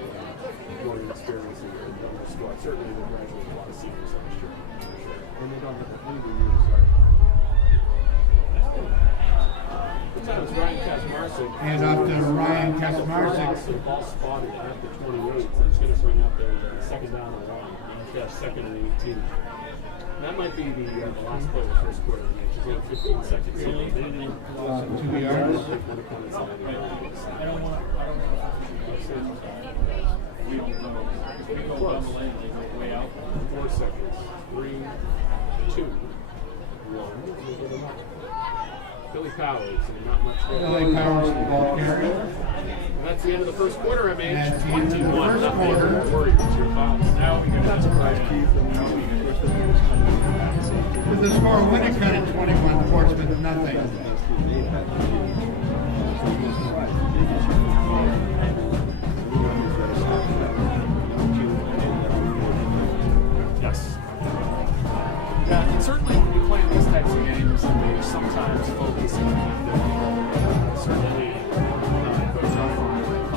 more experience in the younger squad. Certainly, they're graduating a lot of seniors last year. And they don't have the leader year to start. The time is Ryan Kaczmarczyk. And off to Ryan Kaczmarczyk. Ball spotted at the 28, so it's going to bring up their second down and 1. He's got second and 18. And that might be the last play of the first quarter. Just only 15 seconds. So maybe 2 yards. I don't want Close. way out. 4 seconds. 3, 2, 1. Billy Powers, and not much there. Billy Powers, the ball carrier. And that's the end of the first quarter, MH. That's the end of the 21 first nothing. quarter. Warriors, your thoughts? Now we can That's a nice key from the With the score, Winnacunnet 21, Portsmouth nothing. Yes. Yeah, and certainly when you play these types of games, they sometimes focus on certainly Coach Huffman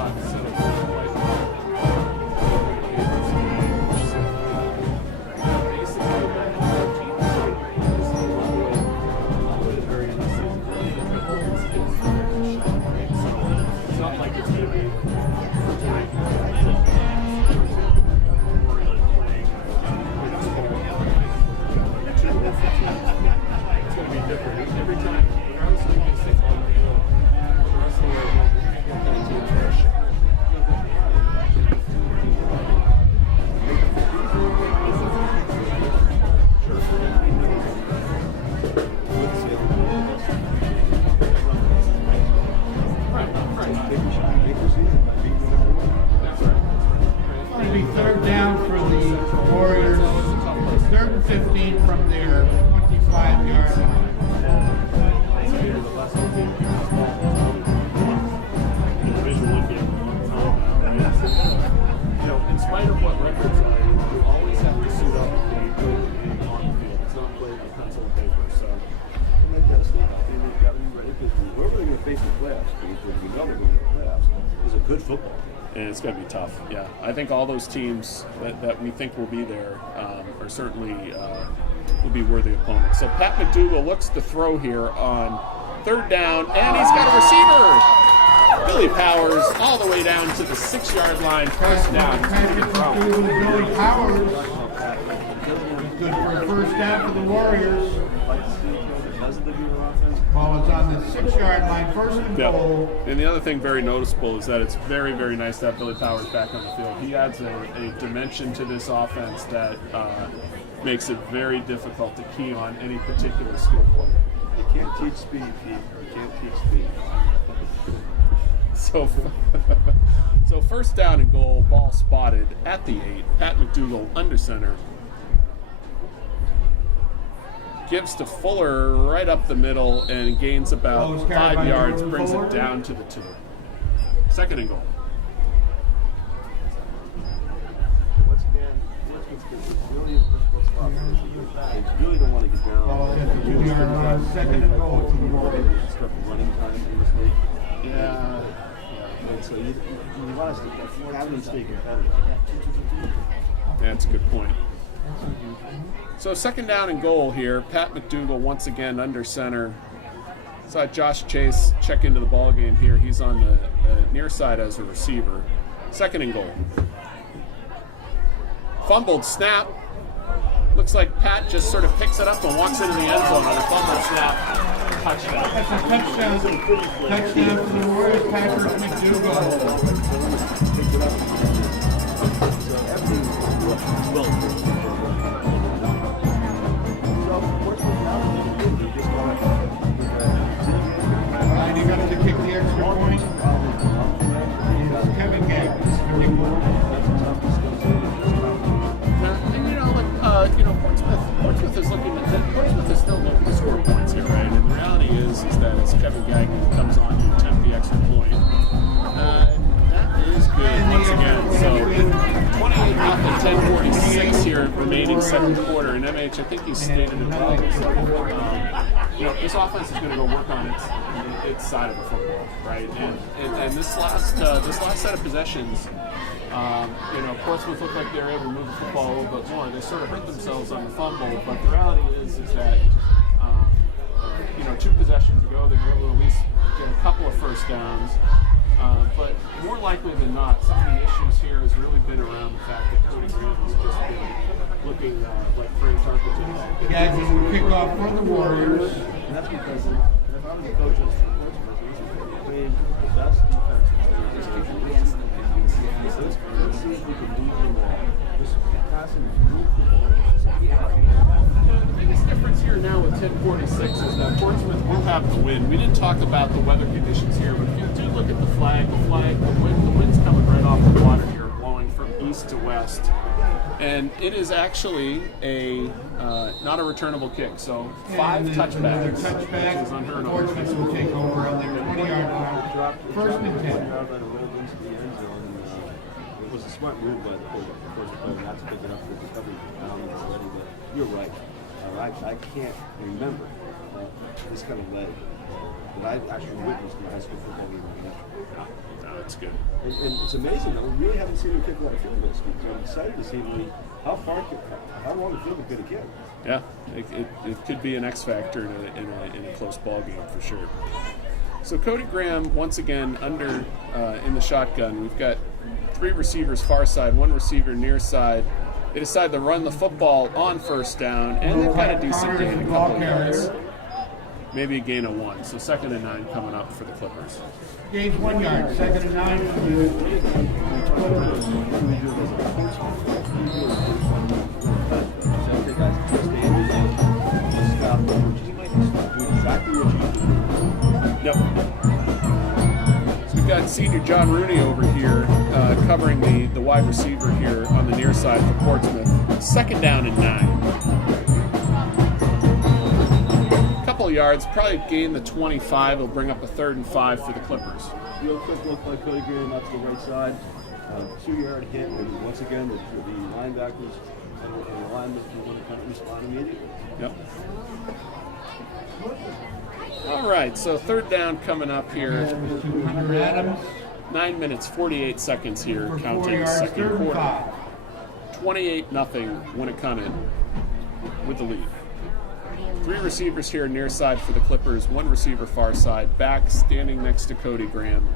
3rd and 15 from their 25-yard line. You know, in spite of what records are, you always have to suit up when you play the game on the field. It's not played with pencil and paper. So They've got to stay healthy. They've got to be ready because whoever they're going to face in the playoffs, because we know they're going to the playoffs, is a good football team. and it's going to be tough. Yeah, I think all those teams that we think will be there are certainly will be worthy opponents. So Pat McDougall looks to throw here on 3rd down, and he's got a receiver. Billy Powers all the way down to the 6-yard line. First down. Billy Powers is good for a first down for the Warriors. Ball is on the 6-yard line, 1st and goal. And the other thing very noticeable is that it's very, very nice to have Billy Powers back on the field. He adds a dimension to this offense that makes it very difficult to key on any particular skill player. You can't teach speed, Pete. You can't teach speed. So 1st down and goal, ball spotted at the 8. Pat McDougall under center. Gives to Fuller right up the middle and gains about 5 yards, brings it down to the 2. 2nd and goal. Once again, it's really a difficult spot. They really don't want to get down. Ball is at the 2-yard line, 2nd and goal for the Warriors. Start running time in this league. Yeah. And so you want us to have them stay competitive. That's a good point. So 2nd down and goal here. Pat McDougall once again under center. Saw Josh Chase check into the ball game here. He's on the near side as a receiver. 2nd and goal. Fumbled snap. Looks like Pat just sort of picks it up and walks into the end zone on a fumbled snap. Touchdown. That's a touchdown. Touchdown for the Warriors, Patrick McDougall. And he got to kick the extra point. Kevin Gagg. Portsmouth is looking at Portsmouth is still looking to score points here, right? And the reality is that as Kevin Gagnon comes on to attempt the extra point, that is good once again. So 28-0, 10:46 here, remaining 2nd quarter. And MH, I think he stated it well. So, this offense is going to go work on its side of the football, right? And this last set of possessions. Portsmouth looked like they were able to move the football a little bit more. They sort of hurt themselves on the fumble, but the reality is that 2 possessions ago they were able to at least get a couple of first downs. But more likely than not, some of the issues here has really been around the fact that Cody Graham has just been looking like Frank Tarkenton. Gagnon will kick off for the Warriors. And that's because if I was a coach of Portsmouth, he's playing the best defense. Let's see if we can move the ball. Just passing move the ball. The biggest difference here now with 10:46 is that Portsmouth will have the wind. We didn't talk about the weather conditions here, but if you do look at the wind's coming right off the water here, blowing from east to west. And it is actually not a returnable kick, so 5 touchbacks. Touchback. Is unheard of. Portsmouth will take over on their 20-yard line. 1st and 10. It was a smart move by the first player not to pick it up for recovery already, but you're right. I can't remember this kind of leg that I've actually witnessed in a high school football game. No, it's good. And it's amazing though. We really haven't seen him kick a lot of field goals. So I'm excited to see how long the field is going to kick. Yeah, it could be an X factor in a close ball game for sure. So Cody Graham once again under in the shotgun. We've got 3 receivers far side, 1 receiver near side. They decide to run the football on 1st down, and they've got a decent gain, a couple of yards. Maybe a gain of 1. So 2nd and 9 coming up for the Clippers. Gains 1 yard. 2nd and 9 for the Clippers. Yep. So we've got senior John Rooney over here covering the wide receiver here on the near side for Portsmouth. 2nd down and 9. yards, probably gain the 25. It'll bring up a 3rd and 5 for the Clippers. Real quick look by Cody Graham out to the right side. 2-yard hit, and once again, the linebackers and the linemen want to kind of respond immediately. Yep. All right, so 3rd down coming up here. Hunter Adams. 9 minutes, 48 seconds here, For 4 counting yards, second 3rd and quarter. 5. 28-0, Winnacunnet with the lead. 3 receivers here near side for the Clippers, 1 receiver far side, back standing next to Cody Graham.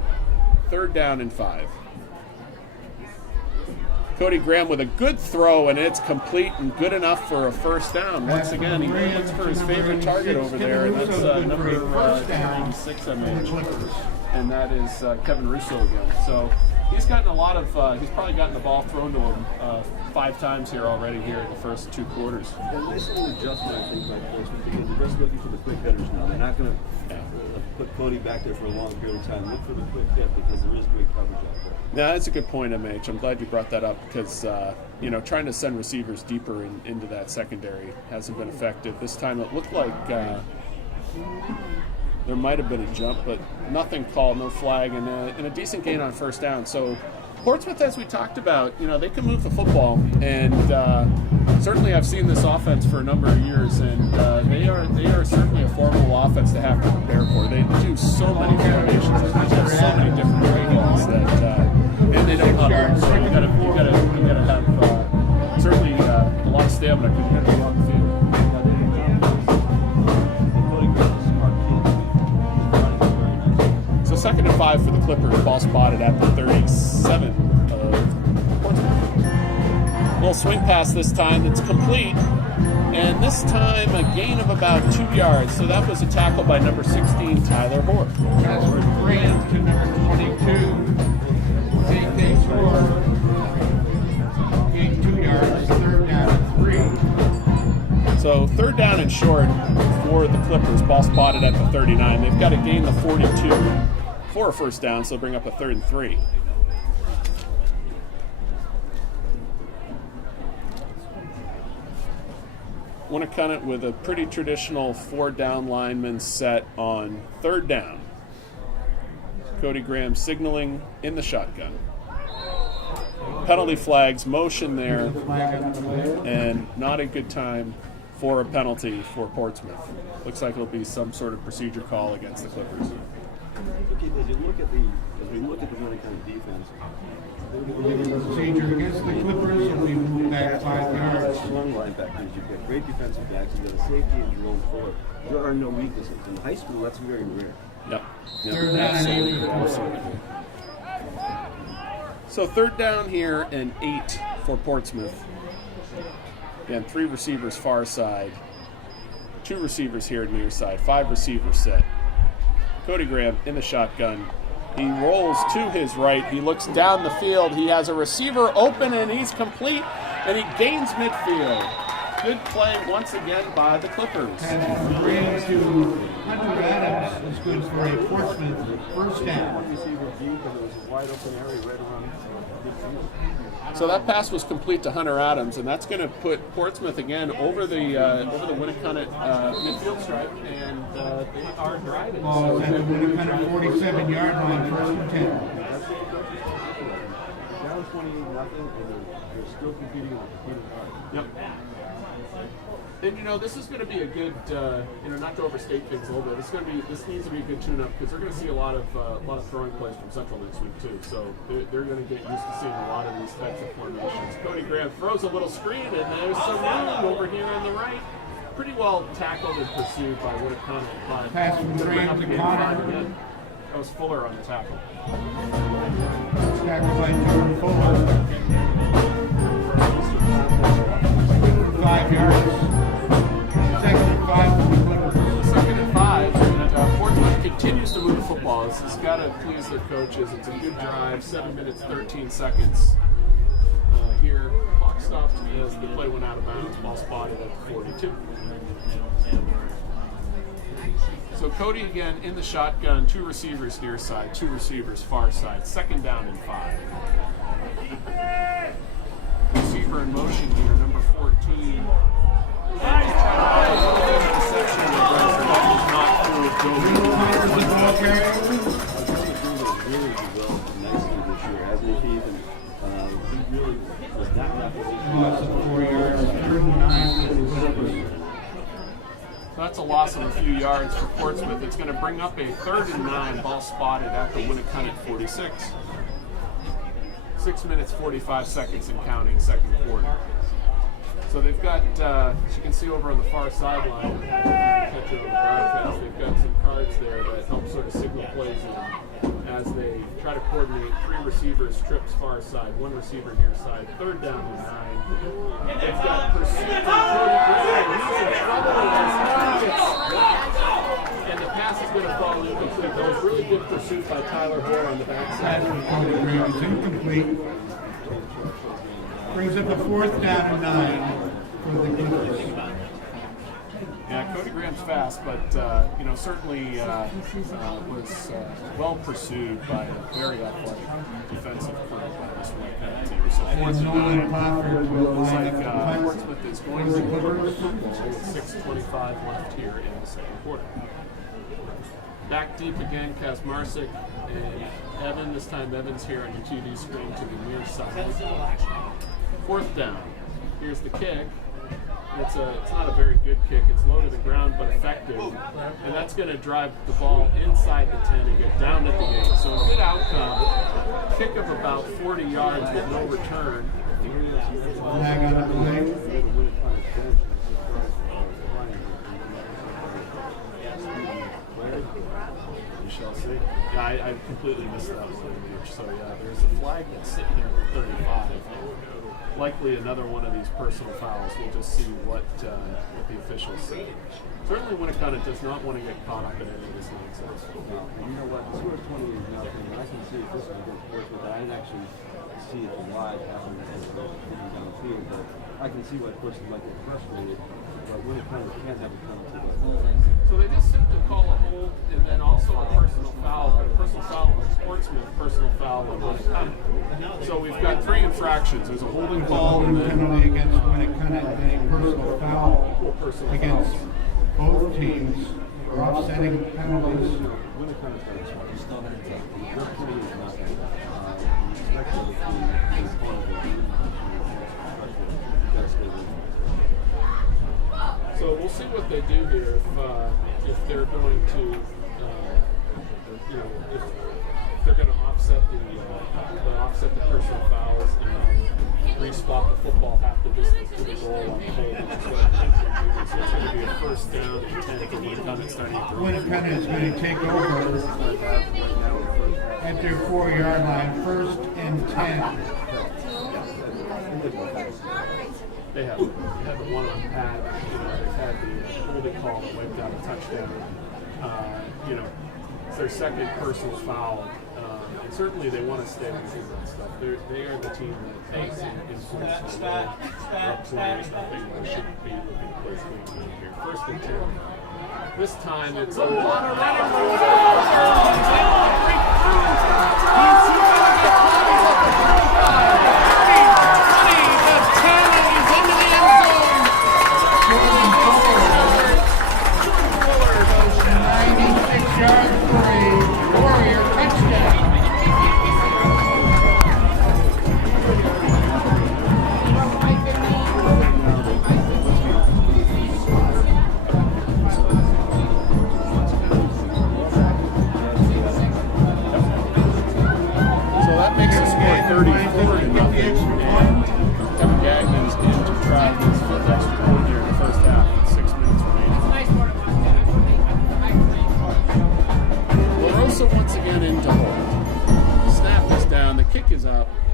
3rd down and 5. Cody Graham with a good throw, and it's complete and good enough for a 1st down. Once again, he looks for his favorite target over there, and that's number 96, I mean, and that is Kevin Russo again. So he's gotten a lot of, he's probably gotten the ball thrown to him 5 times here already here in the first 2 quarters. And nice little adjustment, I think, by Portsmouth, because they're just looking for the quick hitters now. They're not going to put Cody back there for a long period of time. Look for the quick hit because there is great coverage out there. Yeah, that's a good point, MH. I'm glad you brought that up because, trying to send receivers deeper into that secondary hasn't been effective. This time it looked like there might have been a jump, but nothing called, no flag, and a decent gain on 1st down. So Portsmouth, as we talked about, they can move the football, and certainly I've seen this offense for a number of years, and they are certainly a formidable offense to have to prepare for. They do so many formations, they have so many different trainings that, and they don't huddle. So you gotta have certainly a lot of stamina because you're gonna be on the field. So 2nd and 5 for the Clippers. Ball spotted at the 37 of Portsmouth. Little swing pass this time. It's complete. And this time a gain of about 2 yards. So that was a tackle by number 16, Tyler Hoare. Pass from Graham to number 22. They score. Gain 2 yards. 3rd down and 3. So 3rd down and short for the Clippers. Ball spotted at the 39. They've got to gain the 42 for a 1st down, so they'll bring up a 3rd and 3. Winnacunnet with a pretty traditional 4-down lineman set on 3rd down. Cody Graham signaling in the shotgun. Penalty flags, motion there, and not a good time for a penalty for Portsmouth. Looks like it'll be some sort of procedure call against the Clippers. So Keith, as we look at the Winnacunnet defense, Procedure against the Clippers, and we move back 5 yards. Strong linebackers, you've got great defensive backs, you've got a safety and Jerome Fuller. There are no weaknesses. In high school, that's very rare. Yep. 3rd down and 8. Absolutely. So 3rd down here and 8 for Portsmouth. Again, 3 receivers far side, 2 receivers here near side, 5 receivers set. Cody Graham in the shotgun. He rolls to his right. He looks down the field. He has a receiver open, and he's complete, and he gains midfield. Good play once again by the Clippers. Pass from Graham to Hunter Adams is good for a Portsmouth 1st down. One receiver deep, and there was a wide open area right around midfield. So that pass was complete to Hunter Adams, and that's going to put Portsmouth again over the Winnacunnet midfield stripe, and they are driving. Ball is at the Winnacunnet 47-yard line, 1st and 10. Down 28-0, and they're still competing hard. Yep. And this is going to be a good, not to overstate things a little bit. This needs to be a good tune-up because they're going to see a lot of throwing plays from Central next week too. So they're going to get used to seeing a lot of these types of formations. Cody Graham throws a little screen, and there's some room over here on the right. Pretty well tackled and pursued by Winnacunnet. Pass from Graham to Connor. That was Fuller on the tackle. Tackled by Jordan Fuller. 5 yards. 2nd and 5 for the Clippers. 2nd and 5. Portsmouth continues to move the football. This has got to please their coaches. It's a good drive. 7 minutes, 13 seconds. Here, clock stopped as the play went out of bounds. Ball spotted at 42. So Cody again in the shotgun. 2 receivers near side, 2 receivers far side. 2nd down and 5. Receiver in motion here, number 14. That was that's a loss of a few yards for Portsmouth. It's going to bring up a 3rd and 9, ball spotted at the Winnacunnet 46. 6 minutes, 45 seconds and counting, second quarter. So they've got, as you can see over on the far sideline, catch it on the broadcast, they've got some cards there that help sort of signal plays in as they try to coordinate 3 receivers, trips far side, 1 receiver near side, 3rd down and 9. They've got pursuit from Cody Graham. He's in trouble with his targets. And the pass is going to fall incomplete. That was really good pursuit by Tyler Hoare on the backside. Pass from Cody Graham is incomplete. Brings up a 4th down and 9 for the Kickoff. Yeah, Cody Graham's fast, but certainly was well pursued by a very athletic defensive crew by this Winnacunnet team. So And Nolan Potter will looks line like up the punt Portsmouth is going for to the deliver the Clippers. football with 6:25 left here in the second quarter. Back deep again, Kazmarczyk and Evan. This time Evan's here on your TV screen to the near side. 4th down. Here's the kick. It's not a very good kick. It's low to the ground but effective, and that's going to drive the ball inside the 10 and get down at the 8. So a good outcome. Kick of about 40 yards with no return. Flag on the play. We shall see. Yeah, I completely missed that one. So yeah, there's a flag that's sitting there at 35. Likely another one of these personal fouls. We'll just see what the officials say. Certainly Winnacunnet does not want to get caught up in any of this nonsense. No, and you know what? The score is 28-0. I can see it this one against Portsmouth. I didn't actually see it live happening down the field, but I can see why Portsmouth might get frustrated. But Winnacunnet can't have a penalty. So they just simply call a hold and then also a personal foul, but a personal foul on Portsmouth, personal foul on Winnacunnet. So we've got 3 infractions. There's a holding call and then Penalty against Winnacunnet and a personal foul against both teams for offsetting penalties. Winnacunnet's got a smart. He's still going to take it. They're pretty nothing. Respectful to his opponent. So we'll see what they do here if they're going to, if they're going to offset the personal fouls and re-spot the football half the distance to the goal on the hold, which is what I think they're doing. So it's going to be a 1st down and 10 for Winnacunnet starting at the Winnacunnet is going to take over at their 4-yard line, 1st and 10. They have the one on pad. They've had the holding call that wiped out a touchdown. It's their 2nd personal foul, and certainly they want to stay within that stuff. They are the team that takes influence. They're up 28-0. They shouldn't be looking to play swing game here. 1st and 10. This time it's a lot of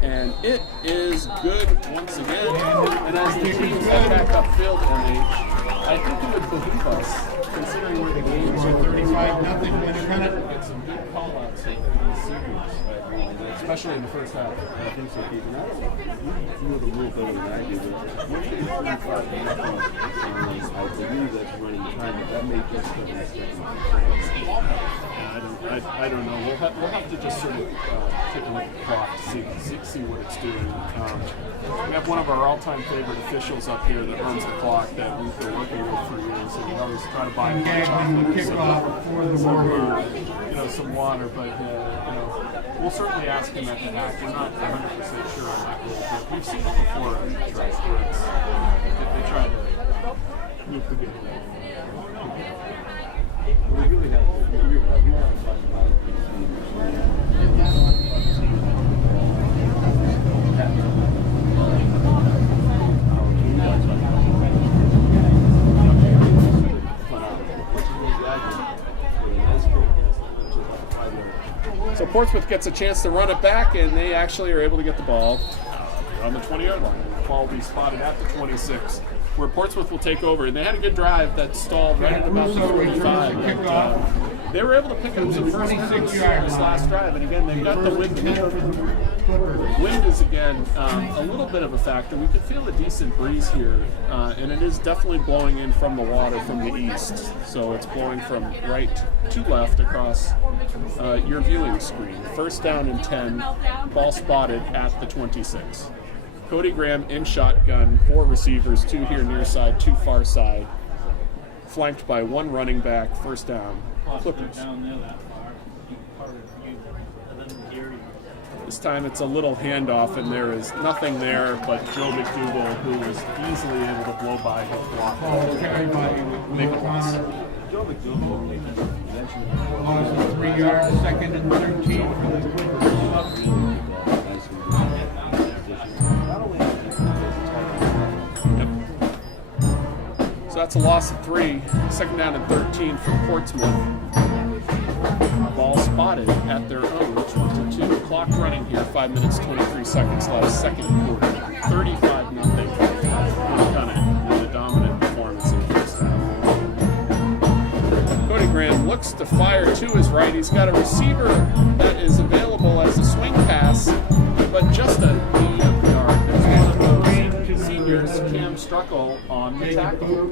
and it is good once again. And as the teams head back upfield, I think it would behoove us, considering where the games are 35-0 Winnacunnet. get some good call-outs in the series, especially in the first half. I think so, Keith. And I don't know the rule better than I do, but once you get 35-0, I believe that's running time, but that may just be a second. I don't know. We'll have to just sort of take a look at the clock to see what it's doing. We have one of our all-time favorite officials up here that runs the clock that we've been working with for years, and we always try to buy him Kickoff for the Warriors. some water. But we'll certainly ask him at the hack. We're not 100% sure on that rule, but we've seen it before on the track where they try to scoop the game. We really have to talk about So Portsmouth gets a chance to run it back, and they actually are able to get the ball on the 20-yard line. The ball will be spotted at the 26, where Portsmouth will take over. And they had a good drive that stalled right at about the 45. And, they were able to pick up some first downs on this last drive. And again, they've got the wind. Wind is, again, a little bit of a factor. We can feel a decent breeze here, and it is definitely blowing in from the water from the east. So it's blowing from right to left across your viewing screen. First down and 10, ball spotted at the 26. Cody Graham in shotgun, 4 receivers, 2 here near side, 2 far side, flanked by 1 running back. First down, Clippers. This time it's a little handoff, and there is nothing there but Joe McDougal, who was easily able to blow by his block. Make a pass. Joe McDougal eventually Lost 3 yards, 2nd and 13 for the Clippers. So that's a loss of 3. Second down and 13 for Portsmouth. Ball spotted at their own 22. Clock running here, 5 minutes, 23 seconds left, second quarter. 35-0. Winnacunnet with a dominant performance in the first half. Cody Graham looks to fire to his right. He's got a receiver that is available as a swing pass, but just a yard. There's one of those seniors, Cam Struckle, on the tackle.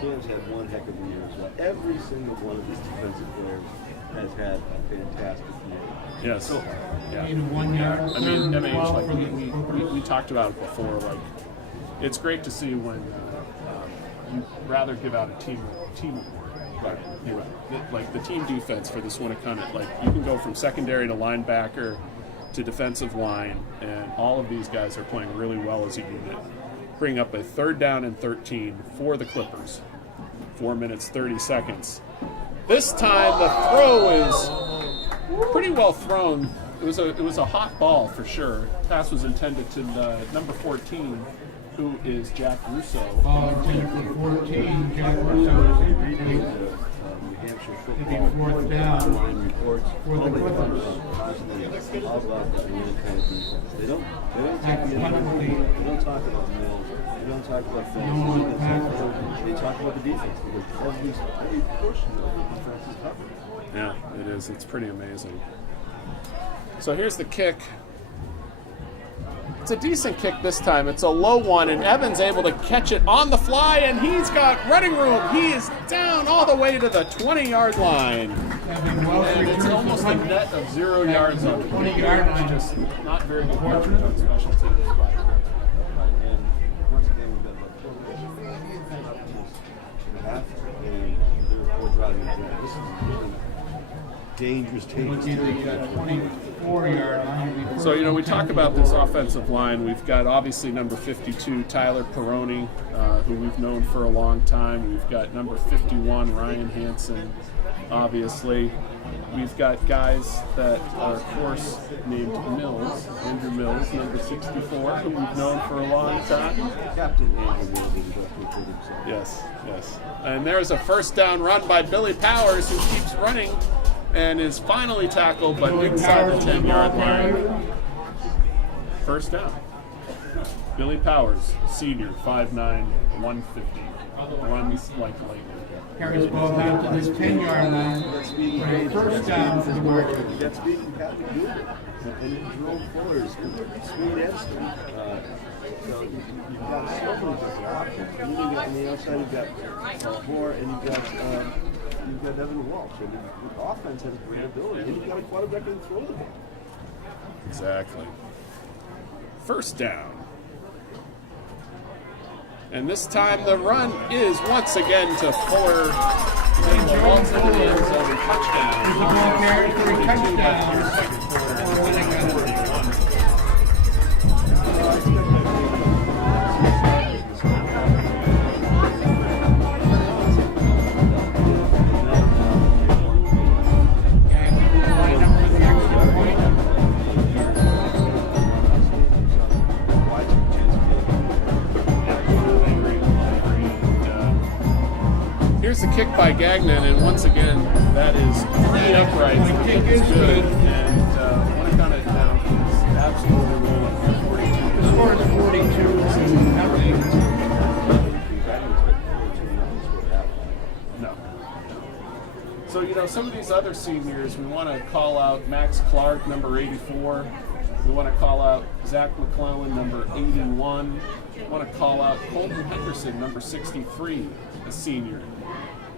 Cam's had one heck of a year as well. Every single one of these defensive players has had a fantastic year. Yes. So, Yeah. 1 yard. I mean, MH, 12 like for the we talked about it before. Like, it's great to see when you rather give out a team award. But anyway, like the team defense for this Winnacunnet, like you can go from secondary to linebacker to defensive line, and all of these guys are playing really well as a unit. Bring up a third down and 13 for the Clippers. 4 minutes, 30 seconds. This time the throw is pretty well thrown. It was a hot ball for sure. Pass was intended to number 14, who is Jack Russo. Ball intended for 14, Jack Russo. New Hampshire football 4th down line reports for the Clippers. all about the Winnacunnet defense. They don't talk about Mills. They don't talk about Phillips. They talk about the defense because every portion of the defense is covered. Yeah, it is. It's pretty amazing. So here's the kick. It's a decent kick this time. It's a low one, and Evans able to catch it on the fly, and he's got running room. He is down all the way to the 20-yard line. And it's almost a net of 0 yards on the 20-yard line. Just not very good coverage on special teams. And once again, we've got about 4 minutes and a half, and they're driving. This is really dangerous teams. 24-yard line. So, we talk about this offensive line. We've got obviously number 52, Tyler Peroni, who we've known for a long time. We've got number 51, Ryan Hansen, obviously. We've got guys that are, of course, named Mills, Andrew Mills, number 64, who we've known for a long time. Captain Andrew Mills is what himself. Yes. And there's a first down run by Billy Powers, who keeps running and is finally tackled, but inside the 10-yard line. First down. Billy Powers, senior, 5'9", 150. Runs like lightning. Carries the ball down to this 10-yard line. First down for the Warriors. That's beating Pat McDougal and Jerome Fuller's Sweet Edson. So you've got so many different options. And then on the outside, you've got Moore, and you've got Evan Walsh. And the offense has great ability. And you've got a quarterback that can throw the ball. Exactly. First down. And this time the run is once again to Fuller. And the ball's into the end zone. Touchdown. There's a ball carried for a touchdown. here's the kick by Gagnon, and once again, that is clean upright. The kick is good, and Winnacunnet now is absolutely rolling. The score is 42-0. No. So, some of these other seniors, we want to call out Max Clark, number 84. We want to call out Zach McClellan, number 81. We want to call out Colton Henderson, number 63, a senior.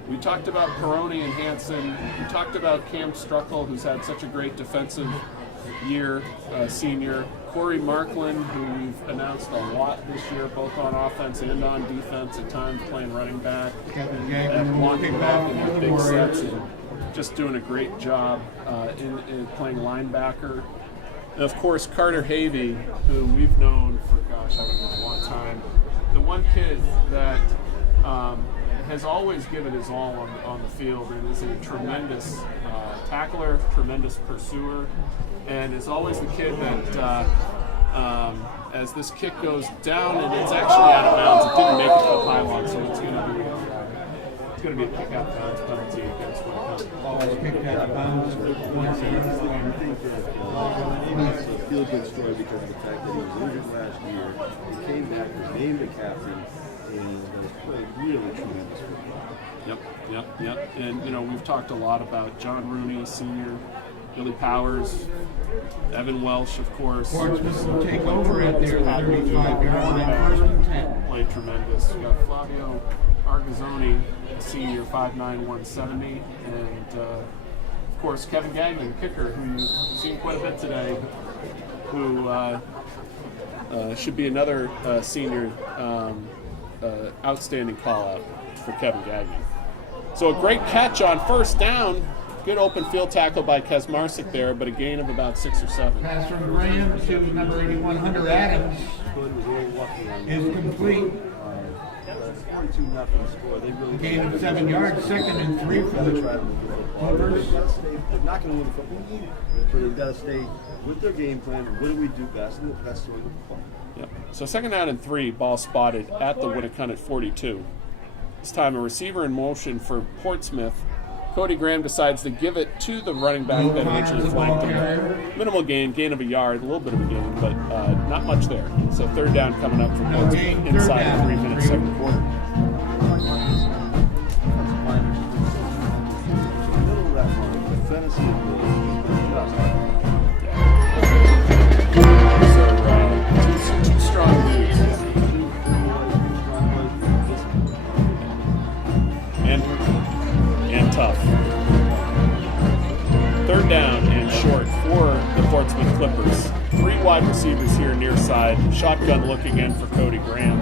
We talked about Peroni and Hansen. We talked about Cam Struckle, who's had such a great defensive year, senior. Corey Markland, who we've announced a lot this year, both on offense and on defense, at times playing running back, blocking back in the big sets, and just doing a great job in playing linebacker. And of course, Carter Havey, who we've known for, I don't know, a long time. The one kid that has always given his all on the field and is a tremendous tackler, tremendous pursuer, and is always the kid that, as this kick goes down and it's actually out of bounds, it didn't make it to the pylon, so it's going to be a kick out of bounds penalty against Winnacunnet. Kicked out of bounds. It's a feel-good story because of the fact that he was injured last year. He came back, was named a captain, and has played really tremendous football. Yep. And, we've talked a lot about John Rooney, senior, Billy Powers, Evan Welsh, of course. Portsmouth will take over at their 35-yard line, 1st and 10. Played tremendous. We got Flavio Argazzoni, senior, 5'9", 170, and of course Kevin Gagnon, kicker, who you've seen quite a bit today, who should be another senior outstanding call-out for Kevin Gagnon. So a great catch on first down. Good open field tackle by Kesmarsik there, but a gain of about 6 or 7. Pass from Graham to number 81, Hunter Adams, is complete. 42-0 score. They really Gain of 7 yards, 2nd and 3 for the Clippers. They're not going to win the football game, so they've got to stay with their game plan. What do we do best? And that's throwing the football. Yep. So 2nd down and 3, ball spotted at the Winnacunnet 42. This time a receiver in motion for Portsmouth. Cody Graham decides to give it to the running back that originally flanked him. Minimal gain of a yard, a little bit of a gain, but not much there. So 3rd down coming up for Portsmouth inside the 3-minute second quarter. Middle of that line, the fantasy of So two strong dudes. And tough. 3rd down and short for the Portsmouth Clippers. 3 wide receivers here near side. Shotgun look again for Cody Graham.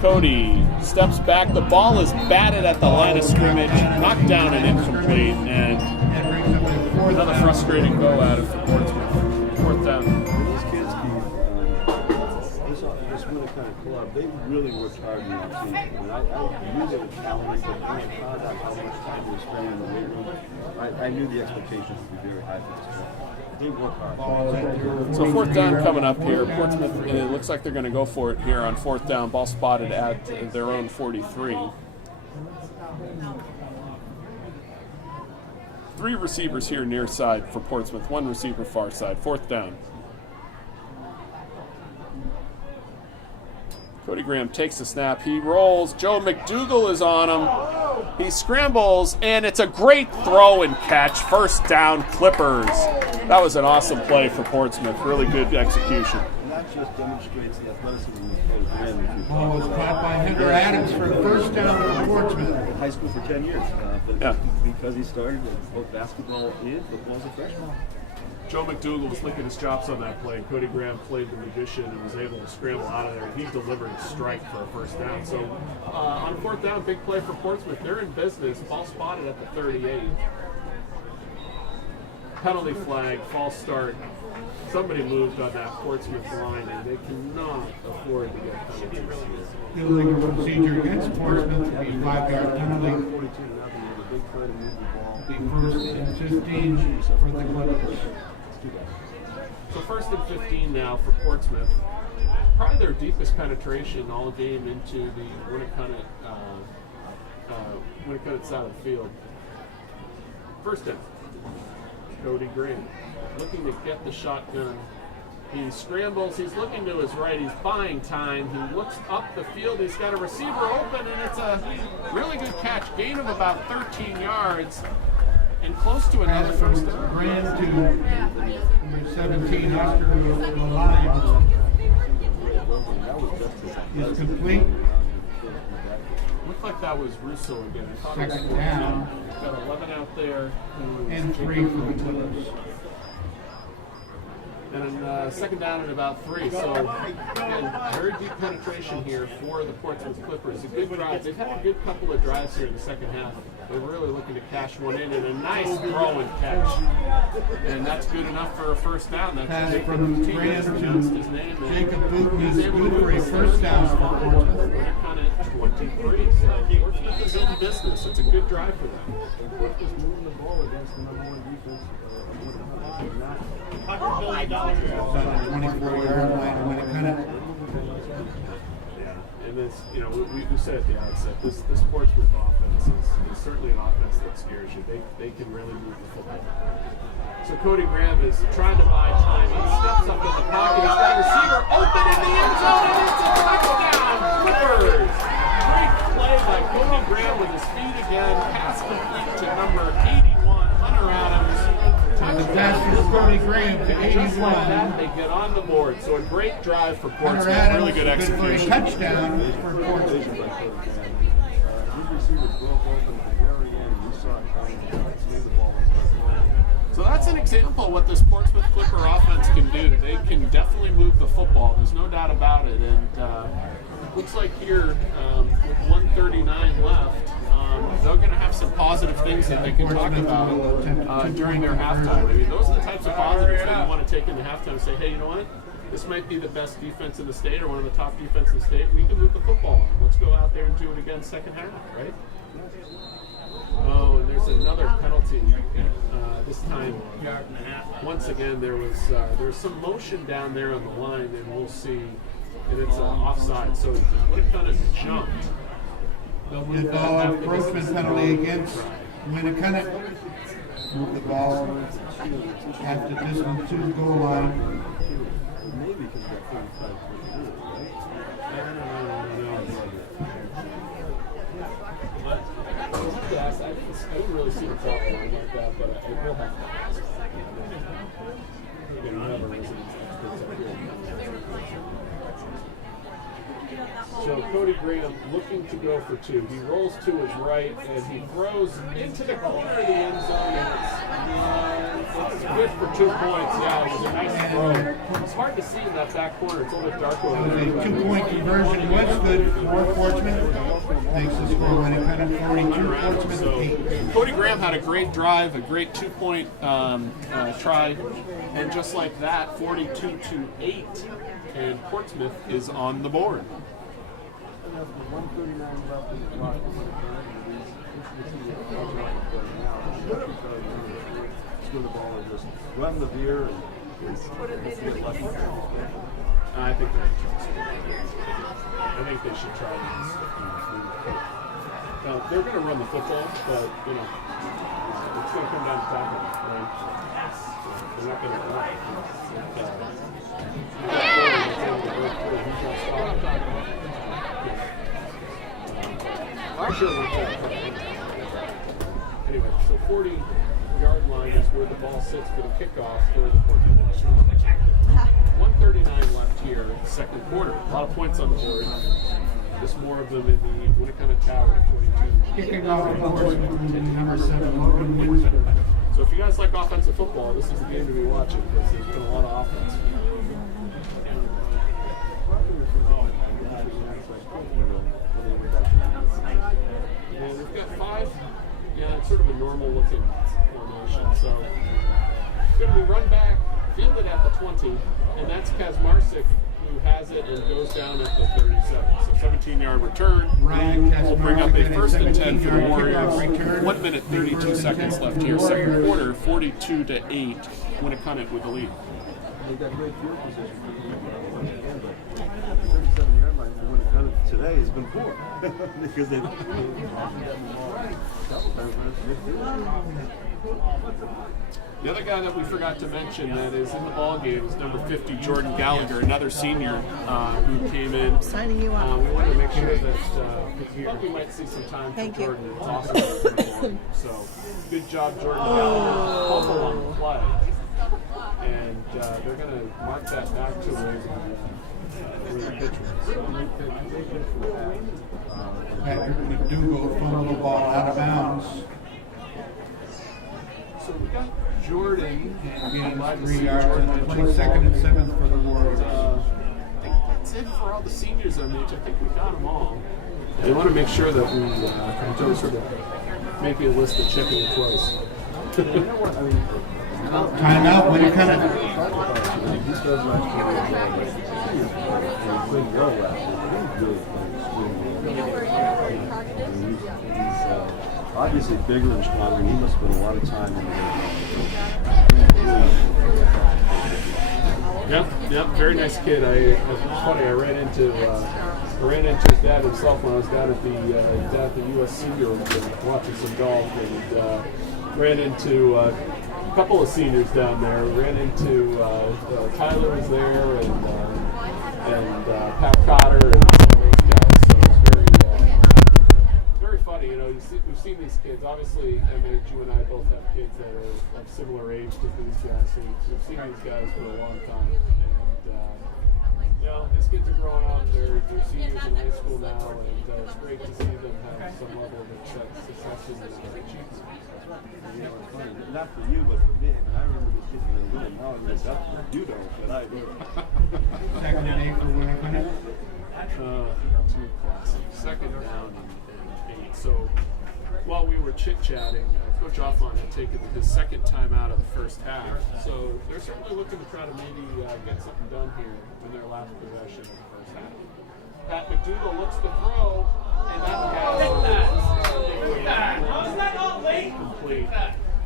Cody steps back. The ball is batted at the line of scrimmage, knocked down and incomplete, and another frustrating go at it for Portsmouth. 4th down. These kids, this Winnacunnet club, they really worked hard in the offseason. I knew they were talented, but when I found out how much time they spent in the weight room, I knew the expectations would be very high for this club. They work hard. So 4th down coming up here. Portsmouth, it looks like they're going to go for it here on 4th down. Ball spotted at their own 43. 3 receivers here near side for Portsmouth. 1 receiver far side. 4th down. Cody Graham takes the snap. He rolls. Joe McDougall is on him. He scrambles, and it's a great throw and catch. 1st down, Clippers. That was an awesome play for Portsmouth. Really good execution. And that just demonstrates the athleticism of Cody Graham. Ball was caught by Hunter Adams for 1st down for Portsmouth. High school for 10 years. Yeah. Because he started with both basketball and football as a freshman. Joe McDougall was licking his chops on that play. Cody Graham played the magician and was able to scramble out of there. He delivered a strike for a 1st down. So on 4th down, big play for Portsmouth. They're in business. Ball spotted at the 38. Penalty flag, false start. Somebody moved on that Portsmouth line, and they cannot afford to get penalties here. Illegal procedure against Portsmouth to be 5-yard penalty. 42-0. The 1st and 15 for the Clippers. So 1st and 15 now for Portsmouth. Probably their deepest penetration all game into the Winnacunnet Winnacunnet's side of the field. First down. Cody Graham looking to get the shotgun. He scrambles, he's looking to his right, he's buying time, he looks up the field, he's got a receiver open, and it's a really good catch. Gain of about 13 yards, and close to another first down. Graham to number 17, Oscar Lalime. Is complete. Looked like that was Russo again. Second down. Got 11 out there. And 3 for the Clippers. And second down at about 3. So, again, very deep penetration here for the Portsmouth Clippers. A good drive. They've had a good couple of drives here in the second half. They're really looking to cash one in, and a nice throw and catch. And that's good enough for a first down. That's Pass Jacob from Booten Graham pronounced to his name. Jacob Booten He's is able to good move for a the first down for Portsmouth. Winnacunnet 23. So Portsmouth is in business. It's a good drive for them. Portsmouth moving the ball against the number 1 defense. On the 24-yard line, Winnacunnet. And this, you know, we said at the outset, this Portsmouth offense is certainly an offense that scares you. They can really move the football. So Cody Graham is trying to buy time. He steps up in the pocket. He's got a receiver open in the end zone, and it's a touchdown. Clippers. Great play by Cody Graham with his feet again. Pass complete to number 81, Hunter Adams. And the pass from Cody Graham to 81. Just like that, they get on the board. So a great drive for Hunter Portsmouth. Adams Really good for a execution. touchdown for Portsmouth. These receivers broke open at the very end. You saw it coming. Threw the ball in. So that's an example of what this Portsmouth Clipper offense can do. They can definitely move the football. There's no doubt about it. And looks like here, with 1:39 left, they're going to have some positive things that they can talk about during their halftime. I mean, those are the types of positives that you want to take in the halftime and say, hey, you know what? This might be the best defense in the state or one of the top defenses in the state. We can move the football on. Let's go out there and do it again second half, right? Oh, and there's another penalty. This time, once again, there's some motion down there on the line, and we'll see. And it's offside. So what kind of jumped? Good ball encroachment penalty against Winnacunnet. Move the ball at the distance to the goal line. Maybe because you got 35 foot rule, right? Yes, I didn't really see the top line like that, but it will have to pass. Again, whatever residents experts are here. So Cody Graham looking to go for 2. He rolls to his right and he throws into the corner of the end zone. It's good for 2 points. Yeah, it was a nice throw. It's hard to see in that back corner. It's a little bit dark over The there. 2-point conversion was good for Portsmouth. Makes the score Winnacunnet 42, Portsmouth So 8. Cody Graham had a great drive, a great 2-point try, and just like that, 42-8, and Portsmouth is on the board. 139 left in the clock. Screw the ball and just run the veer and get lucky. I think they should try this. They're going to run the football, but you know, it's going to come down to tackling, right? They're not going to run. Anyway, so 40-yard line is where the ball sits for the kickoff for the Portsmouth. 1:39 left here, second quarter. A lot of points on the board. Just more of them in the Winnacunnet Tower, 22. Kicking off for Portsmouth, number 7, Logan Winston. So if you guys like offensive football, this is the game to be watching because there's been a lot of offense. Yeah, they've got 5. Yeah, it's sort of a normal looking formation. So it's going to be run back, fielded at the 20, and that's Kazmarczyk who has it and goes down at the 37. So 17-yard return. Ryan Will bring up a Kazmarczyk first and 10 for the 17-yard Warriors. kickoff return. 1 minute 32 seconds left here. Second quarter, 42-8. Winnacunnet with the lead. They've got great field position. 37-yard line for Winnacunnet today. today has been poor because they. The other guy that we forgot to mention that is in the ball game is number 50, Jordan Gallagher, another senior who came in. Signing you up. We wanted to make sure that we thought we might see some time for Thank you. Jordan. It's awesome. So good job, Jordan Gallagher. Fumble on the play. And they're going to mark that back to where the pitch was. Patrick McDougal fumbled the ball out of bounds. So we got Jordan. Gains 3 yards and 22nd and 7th for the Warriors. I think that's it for all the seniors on each. I think we got them all. I want to make sure that we don't sort of make a list of checking it twice. Timeout, Winnacunnet. Obviously bigger and stronger. He must spend a lot of time in there. Yep, very nice kid. It's funny. I ran into his dad himself when I was down at the USC watching some golf, and ran into a couple of seniors down there. Ran into Tyler was there, and Pat Cotter, and some of those guys. So it's very funny. You know, we've seen these kids. Obviously, MH, you and I both have kids that are of similar age to these guys, so we've seen these guys for a long time. And you know, these kids are growing up. They're seniors in high school now, and it's great to see them have some level of success in their achievements. Not for you, but for me. I remember these kids were good. Now I'm just up for you don't, but I do. 2nd and 8 for Winnacunnet. Too classic. 2nd down and 8. So while we were chit-chatting, Coach Offline had taken his 2nd time out of the first half. So they're certainly looking to try to maybe get something done here in their last possession of the first half. Pat McDougal looks to throw, and that pass is complete.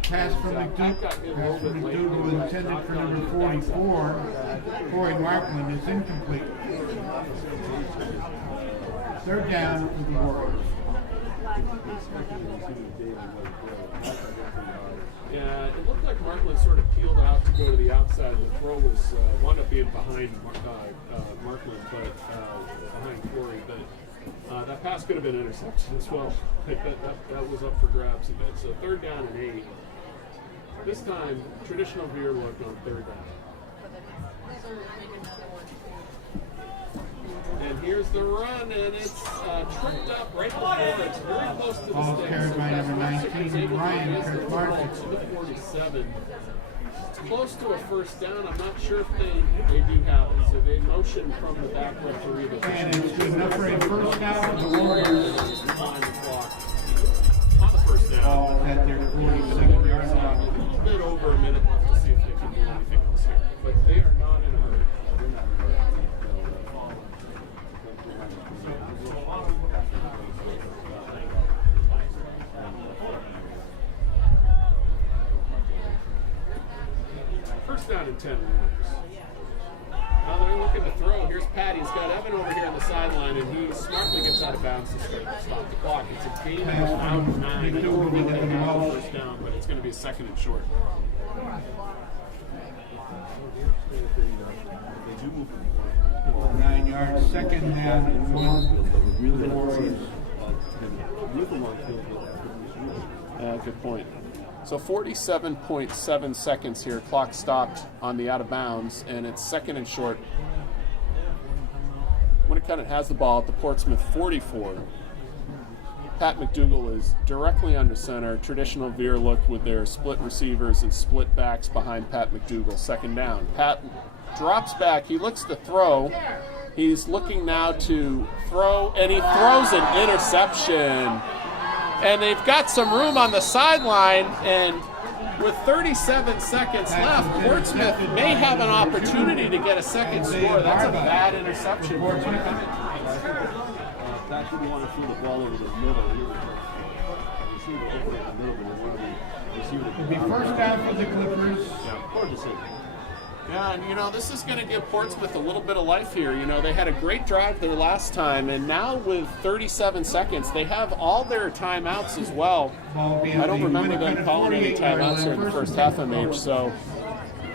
Pass from McDougal intended for number 44. Corey Markland is incomplete. 3rd down for the Warriors. Yeah, it looked like Markland sort of peeled out to go to the outside. The throw was wound up being behind Markland, but behind Corey. But that pass could have been intercepted as well. That was up for grabs a bit. So 3rd down and 8. This time, traditional veer look on 3rd down. And here's the run, and it's tripped up right before. It's very close to the Ball sticks. carried by number 19, Ryan Kirkmark. To the 47. It's close to a first down. I'm not sure if they do have it. So they motion from the back referee. And it's good enough for a first down for the Warriors. On the clock. On the first down. Ball at their 47-yard line. A bit over a minute left to see if they can do anything else here. But they are not in a hurry. First down and 10. Now they're looking to throw. Here's Patty. He's got Evan over here on the sideline, and he smartly gets out of bounds to stop the clock. It's a gain of about 9. They think they can have a first down, but it's going to be a 2nd and short. 9 yards, 2nd down and 1 for the Warriors. Good point. So 47.7 seconds here. Clock stopped on the out of bounds, and it's 2nd and short. Winnacunnet has the ball at the Portsmouth 44. Pat McDougal is directly under center. Traditional veer look with their split receivers and split backs behind Pat McDougal. 2nd down. Pat drops back. He looks to throw. He's looking now to throw, and he throws an interception. And they've got some room on the sideline, and with 37 seconds left, Portsmouth may have an opportunity to get a 2nd score. That's a bad interception. Pat didn't want to throw the ball over the middle. It'll be first down for the Clippers. Poor decision. Yeah, and this is going to give Portsmouth a little bit of life here. They had a great drive there last time, and now with 37 seconds, they have all their timeouts as well. I don't remember them calling any timeouts here in the first half MH, so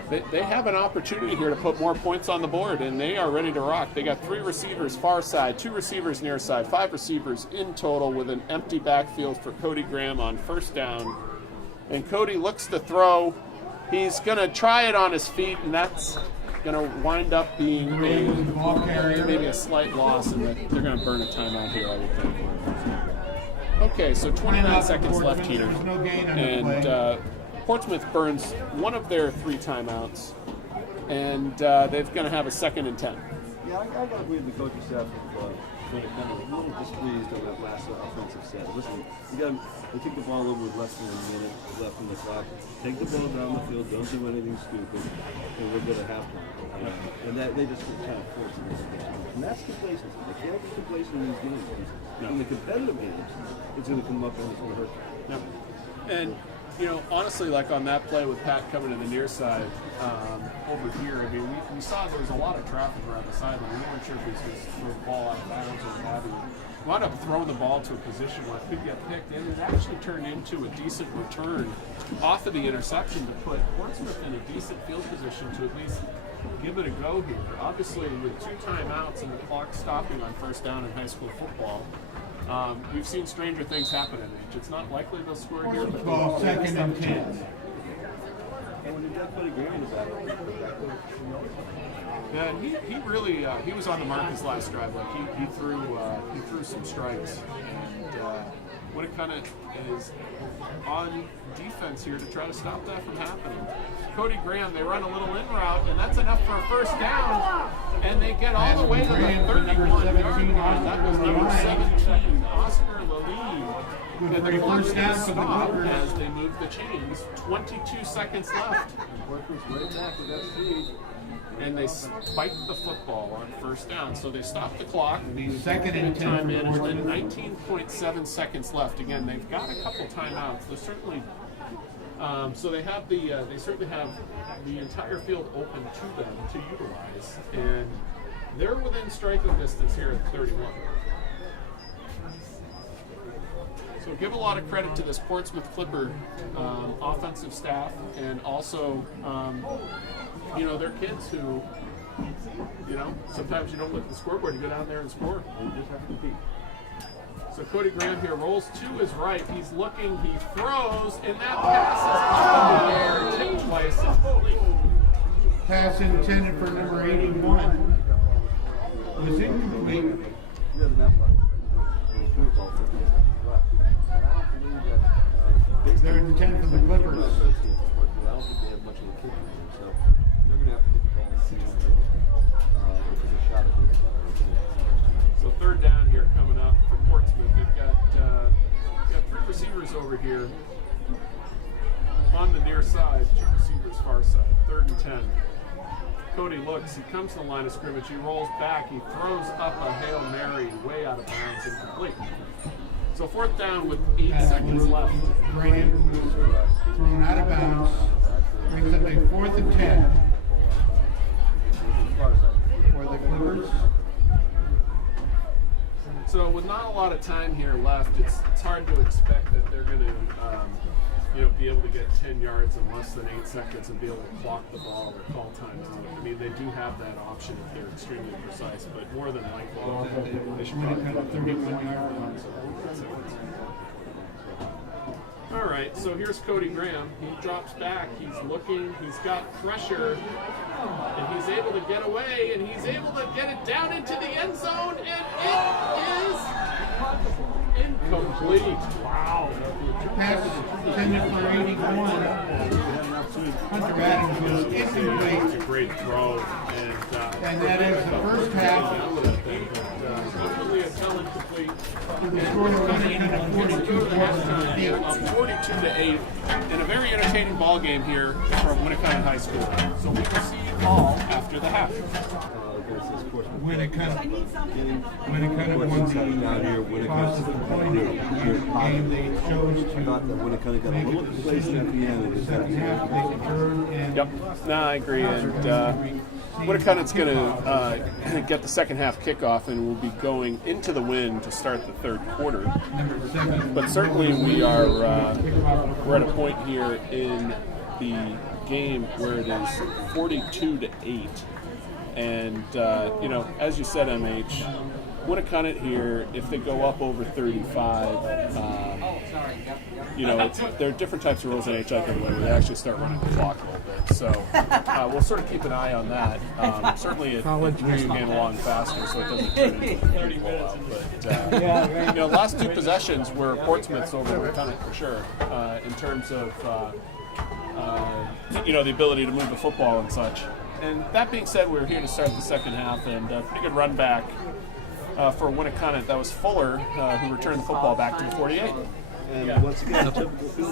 they have an opportunity here to put more points on the board, and they are ready to rock. They got 3 receivers far side, 2 receivers near side, 5 receivers in total with an empty backfield for Cody Graham on first down. And Cody looks to throw. He's going to try it on his feet, and that's going to wind up being maybe a slight loss, and they're going to burn a timeout here, I would think. Okay, so 29 seconds left here, and Portsmouth burns one of their 3 timeouts, and they're going to have a 2nd and 10. Yeah, I got to agree with the coaching staff. Kind of a little displeased on that last offensive set. Listen, they took the ball over with less than a minute left in the clock. Take the ball down the field, don't do anything stupid, and we're good at halftime. And that they just kind of forced it. And that's complacency. They can't be complacent in these games. In the competitive games, it's going to come up and it's going to hurt them. Yeah. And honestly, like on that play with Pat coming to the near side over here, I mean, we saw there was a lot of traffic around the sideline. We weren't sure if he was going to throw the ball out of bounds or what have you. We wound up throwing the ball to a position where it could get picked, and it actually turned into a decent return off of the interception to put Portsmouth in a decent field position to at least give it a go here. Obviously, with 2 timeouts and the clock stopping on first down in high school football, we've seen stranger things happen in it. It's not likely they'll score here, but Ball 2nd and 10. And when you got Cody Graham in the back, yeah, and he really he was on the mark his last drive. Like he threw some strikes, and Winnacunnet is on defense here to try to stop that from happening. Cody Graham, they run a little in route, and that's enough for a first down, and they get all the way to the 31-yard line. That was number 17, Oscar Lalee. And the clock's going to stop as they move the chains. 22 seconds left. And they spike the football on first down. So they stop the clock. 2nd and 10 time management. 19.7 seconds left. Again, they've got a couple timeouts. They're certainly so they have they certainly have the entire field open to them to utilize, and they're within striking distance here at 31. So give a lot of credit to this Portsmouth Clipper offensive staff, and also their kids who sometimes you don't look at the scoreboard, you go down there and score. You just have to compete. So Cody Graham here rolls to his right. He's looking, he throws, and that pass is up in the air, tipped twice and complete. Pass intended for number 81 was incomplete. They're in 10 for the Clippers. So 3rd down here coming up for Portsmouth. They've got 3 receivers over here on the near side, 2 receivers far side. 3rd and 10. Cody looks, he comes to the line of scrimmage, he rolls back, he throws up a Hail Mary way out of bounds, incomplete. So 4th down with 8 seconds left. Graham was thrown out of bounds. Brings up a 4th and 10 for the Clippers. So with not a lot of time here left, it's hard to expect that they're going to be able to get 10 yards in less than 8 seconds and be able to clock the ball or call timeout. I mean, they do have that option if they're extremely precise, but more than likely, they should probably have 31-yard line. All right, so here's Cody Graham. He drops back. He's looking. He's got pressure, and he's able to get away, and he's able to get it down into the end zone, and it is incomplete. Wow. Pass intended for 81. Hunter Adams was incomplete. It's a great throw, And that is the first half. Ultimately, a tell incomplete. The score is 42-8, and a very entertaining ball game here from Winnacunnet High School. So we will see call after the half. Winnacunnet won the positive point game. They chose to make it the second half. They returned and Yep. No, I agree. And Winnacunnet's going to get the second half kickoff, and we'll be going into the win to start the third quarter. number 7. But certainly we're at a point here in the game where it is 42-8. And, as you said, MH, Winnacunnet here, if they go up over 35, there are different types of rules in HI where they actually start running the clock a little bit. So we'll sort of keep an eye on that. Certainly it moves the game along faster, so it doesn't turn into a 30 blowout. But, last two possessions were Portsmouth's over Winnacunnet for sure, in terms of, the ability to move the football and such. And that being said, we're here to start the second half, and a pretty good run back for Winnacunnet. That was Fuller, who returned the football back to the 48. And once again,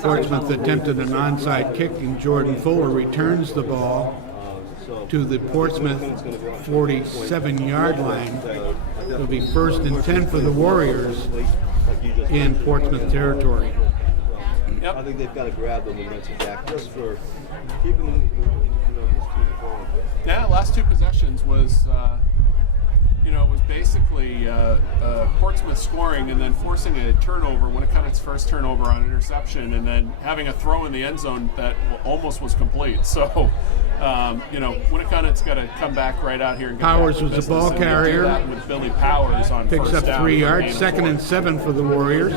Portsmouth attempted an onside kick, and Jordan Fuller returns the ball to the Portsmouth 47-yard line. It'll be 1st and 10 for the Warriors in Portsmouth territory. Yep. I think they've got to grab them and run back just for keeping them, going. Yeah, last two possessions was basically Portsmouth scoring and then forcing a turnover, Winnacunnet's first turnover on interception, and then having a throw in the end zone that almost was complete. So, Winnacunnet's got to come back right out here and get Powers back to was the business, ball and they do carrier. that with Billy Powers on Picks first up down 3 for a yards, gain of 2nd and 4. 7 for the Warriors.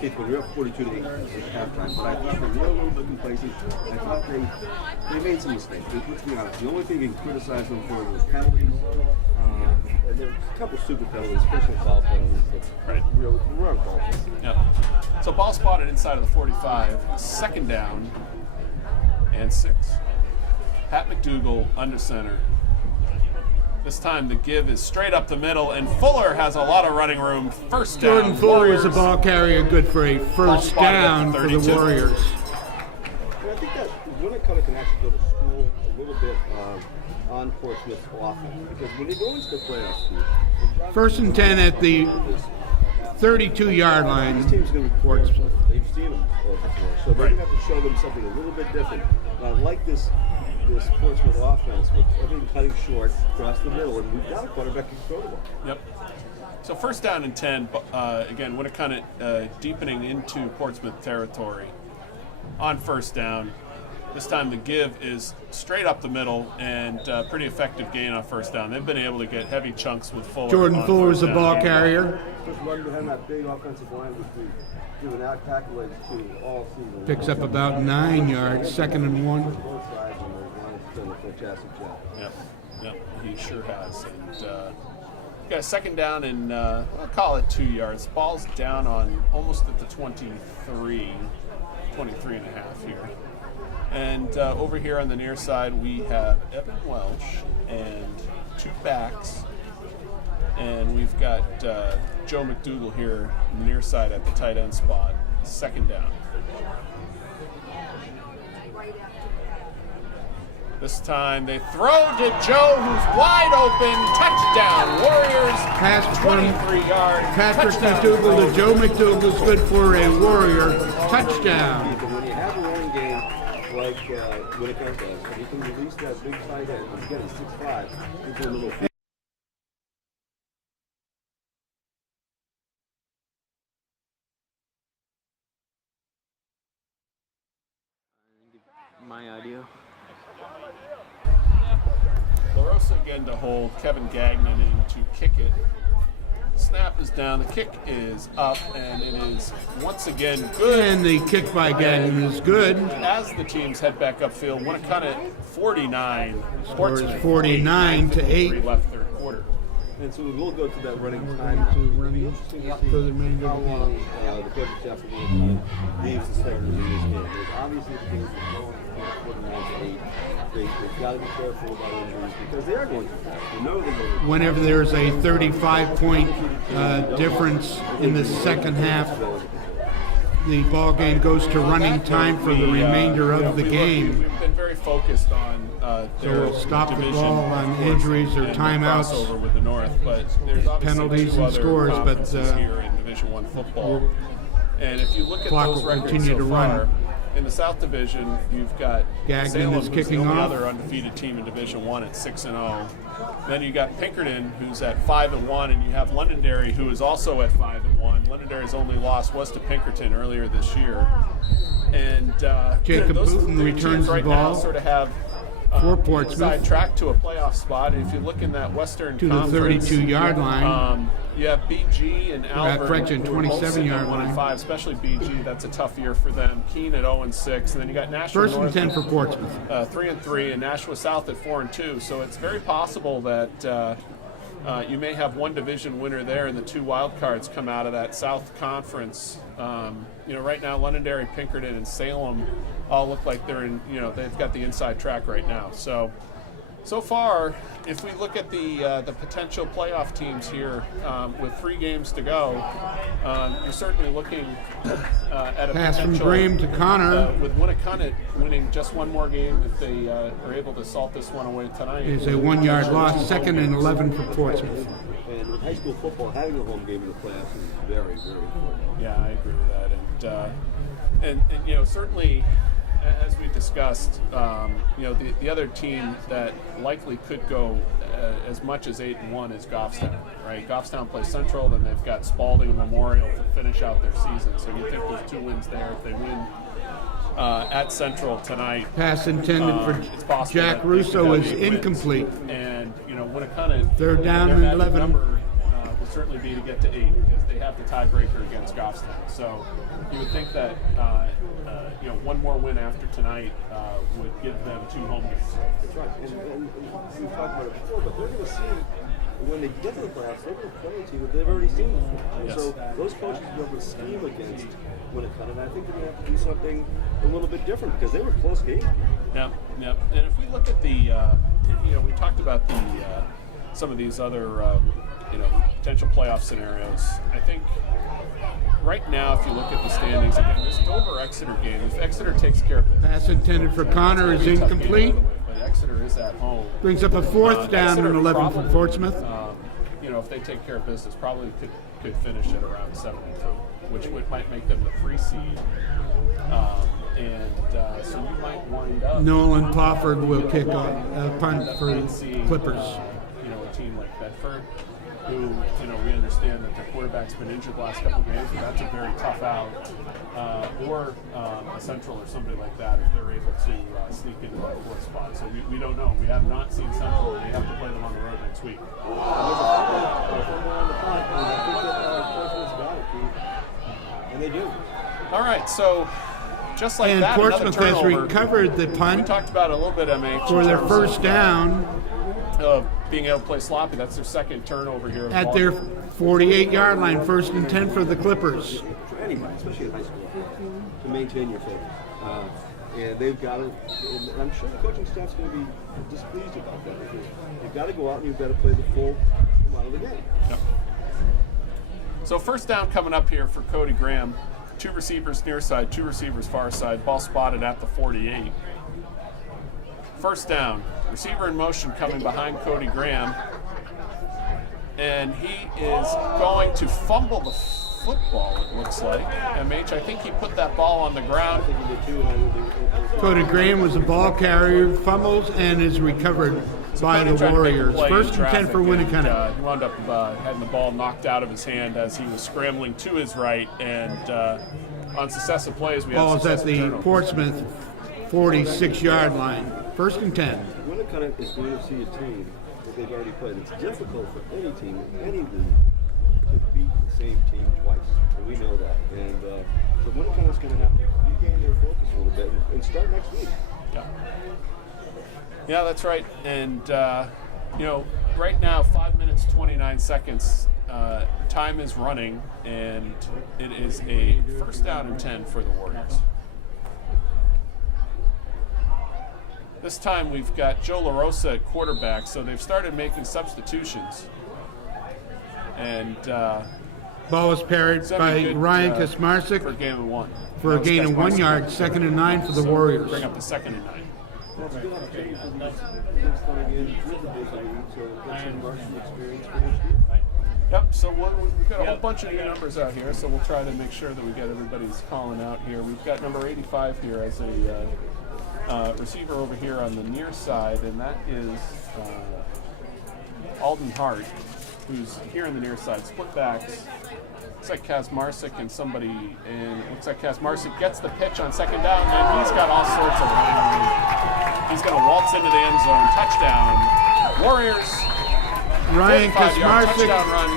Keith, when you're up 42-8 at halftime, but I thought they were a little bit complacent. I thought they made some mistakes. Let's be honest. The only thing you can criticize them for was penalties. And there were a couple stupid penalties, especially foul penalties. Right. We're on ball. Yep. So ball spotted inside of the 45, second down and 6. Pat McDougal under center. This time the give is straight up the middle, and Fuller has a lot of running room. First down. Jordan Fuller Warriors. is the ball carrier, good for a first down for the 32. Warriors. And I think that Winnacunnet can actually go to school a little bit on Portsmouth's offense, because when you go into the playoffs, Steve, 1st and 10 at the 32-yard line. this team's going to be Portsmouth. They've seen them before, so they're going to have to show them something a little bit different. And I like this Portsmouth offense with everything cutting short across the middle, and we've got a quarterback who can throw the ball. Yep. So first down and 10. Again, Winnacunnet deepening into Portsmouth territory on first down. This time the give is straight up the middle, and pretty effective gain on first down. They've been able to get heavy chunks with Fuller. Jordan on Fuller is first the down. ball carrier. Just run behind that big offensive line, which we've given out accolades to all season. Picks up about 9 yards, 2nd and 1. Both sides, and they've done a fantastic job. Yep, he sure has. And got a second down and I'll call it 2 yards. Ball's down on almost at the 23 and a half here. And over here on the near side, we have Evan Welsh and 2 backs. And we've got Joe McDougal here on the near side at the tight end spot. Second down. This time they throw to Joe, who's wide open. Touchdown, Warriors. Pass from 23 yards. Patrick Touchdown, McDougal Warriors. to Joe McDougal's good for a Warrior touchdown. But when you have a running game like Winnacunnet does, and you can release that big tight end, and you get a 6'5", into a little field. My idea. LaRosa again to hold, Kevin Gagnon in to kick it. Snap is down, the kick is up, and it is once again good. And the kick by Gagnon is good. As the teams head back upfield, Winnacunnet 49, Portsmouth 49 to 8. left third quarter. And so we'll go to that running time. To running for the remainder How of the game. long the coaching staff will kind of leaves the starters in this game. Because obviously the things are going from 49 to 8. They've got to be careful about injuries because they are going too fast. They know they're going to Whenever there's a 35-point difference in the second half, the ball game goes to running time for the remainder of the game. We've been very focused on their we'll stop the division, ball of on course, injuries or and timeouts. crossover with the North, but there's obviously Penalties two and other scores, but, conferences here in Division I football. And if you look at clock those will records continue so to far, run. in the South Division, you've got Gagnon Salem, is who's kicking the only off. other undefeated team in Division I at 6-0. Then you got Pinkerton, who's at 5-1, and you have Londonderry, who is also at 5-1. Londonderry's only loss was to Pinkerton earlier this year. And Jacob those Booton three returns teams the right ball now sort of have for the Portsmouth. inside track to a playoff spot. And if you look in that Western To the Conference, 32-yard line. you have BG and Alvern, French and who are both sitting at 27-yard line. 1-5, especially BG. That's a tough year for them. Keene at 0-6, and then you got Nashua First and North 10 for Portsmouth. 3-3, and Nashua South at 4-2. So it's very possible that you may have one division winner there, and the two wild cards come out of that South Conference. Right now, Londonderry, Pinkerton, and Salem all look like they're in. They've got the inside track right now. So far, if we look at the potential playoff teams here, with 3 games to go, you're certainly looking at a Pass from potential, Graham to Connor. with Winnacunnet winning just one more game if they are able to salt this one away tonight. Is a 1-yard loss, 2nd and 11 for Portsmouth. And with high school football, having a home game in the playoffs is very, very important. Yeah, I agree with that, and certainly, as we discussed, the other team that likely could go as much as 8-1 is Goffstown, right? Goffstown plays Central, then they've got Spalding and Memorial to finish out their season. So you think there's 2 wins there if they win at Central tonight. Pass intended It's for possible Jack that they Russo could is have 8 wins. incomplete. And Winnacunnet, They're down their in magic 11. number would certainly be to get to 8 because they have the tiebreaker against Goffstown. So you would think that one more win after tonight would give them 2 home games. That's right. And we talked about it before, but they're going to see, when they get to the playoffs, they're going to play a team that they've already seen before. And Yes. so those coaches will be able to scheme against Winnacunnet. And I think they're going to have to do something a little bit different because they were close games. Yep. And if we look at the, we talked about some of these other, potential playoff scenarios. I think right now, if you look at the standings, again, this Dover-Exeter game, if Exeter takes care of business, Pass intended for Connor it's is gonna be a tough game, incomplete. by the way, but Exeter is at home. Brings up a 4th down Exeter and 11 for probably, Portsmouth. If they take care of business, probably could finish at around 7-2, which might make them the 3 seed. So you might wind up. Nolan Pofford will kick a punt for Clippers. A team like Bedford, who we understand that their quarterback's been injured the last couple of games, but that's a very tough out. Or a Central or somebody like that if they're able to sneak into that 4th spot. So we don't know. We have not seen Central. We have to play them on the road next week. And they do. All right, so just like And that, Portsmouth another has turnover. recovered the We punt talked about it a little bit, MH, for in their terms first of, down being able to play sloppy. That's their 2nd turnover here. at their 48-yard line, 1st and 10 for the Clippers. For anybody, especially in high school, to maintain your focus. And they've got to, and I'm sure the coaching staff's going to be displeased about that because you've got to go out and you've got to play the full amount of the game. Yep. So first down coming up here for Cody Graham. 2 receivers near side, 2 receivers far side. Ball spotted at the 48. First down. Receiver in motion coming behind Cody Graham. And he is going to fumble the football, it looks like. MH, I think he put that ball on the ground. Cody Graham was the ball carrier, fumbles, and is recovered by Cody the tried to make a Warriors. play 1st in and 10 for traffic, and, Winnacunnet. he wound up having the ball knocked out of his hand as he was scrambling to his right. And on successive plays, we had Ball's at successive the turnovers. Portsmouth 46-yard line. 1st and 10. Winnacunnet is going to see a team that they've already played. It's difficult for any team in any league to beat the same team twice, and we know that. And so Winnacunnet's going to have to regain their focus a little bit and start next week. Yeah, that's right. And, right now, 5 minutes, 29 seconds. Time is running, and it is a 1st down and 10 for the Warriors. This time we've got Joe LaRosa at quarterback, so they've started making substitutions. And Ball was parried it's gonna be by good, Ryan for a Kasmarsik game of 1. for a gain of 1 yard. 2nd and 9 for the Warriors. Bring up the 2nd and 9. it's a good opportunity for these kids coming in with the big league to get some varsity experience for next year. Yep, so we've got a whole bunch of new numbers out here, so we'll try to make sure that we get everybody's calling out here. We've got number 85 here as a receiver over here on the near side, and that is Alden Hart, who's here on the near side. Split backs. Looks like Kaz Marsick and somebody, and it looks like Kaz Marsick gets the pitch on second down, and he's got all sorts of running. He's going to waltz into the end zone. Touchdown. Warriors. Ryan 45-yard Kasmarczyk touchdown run.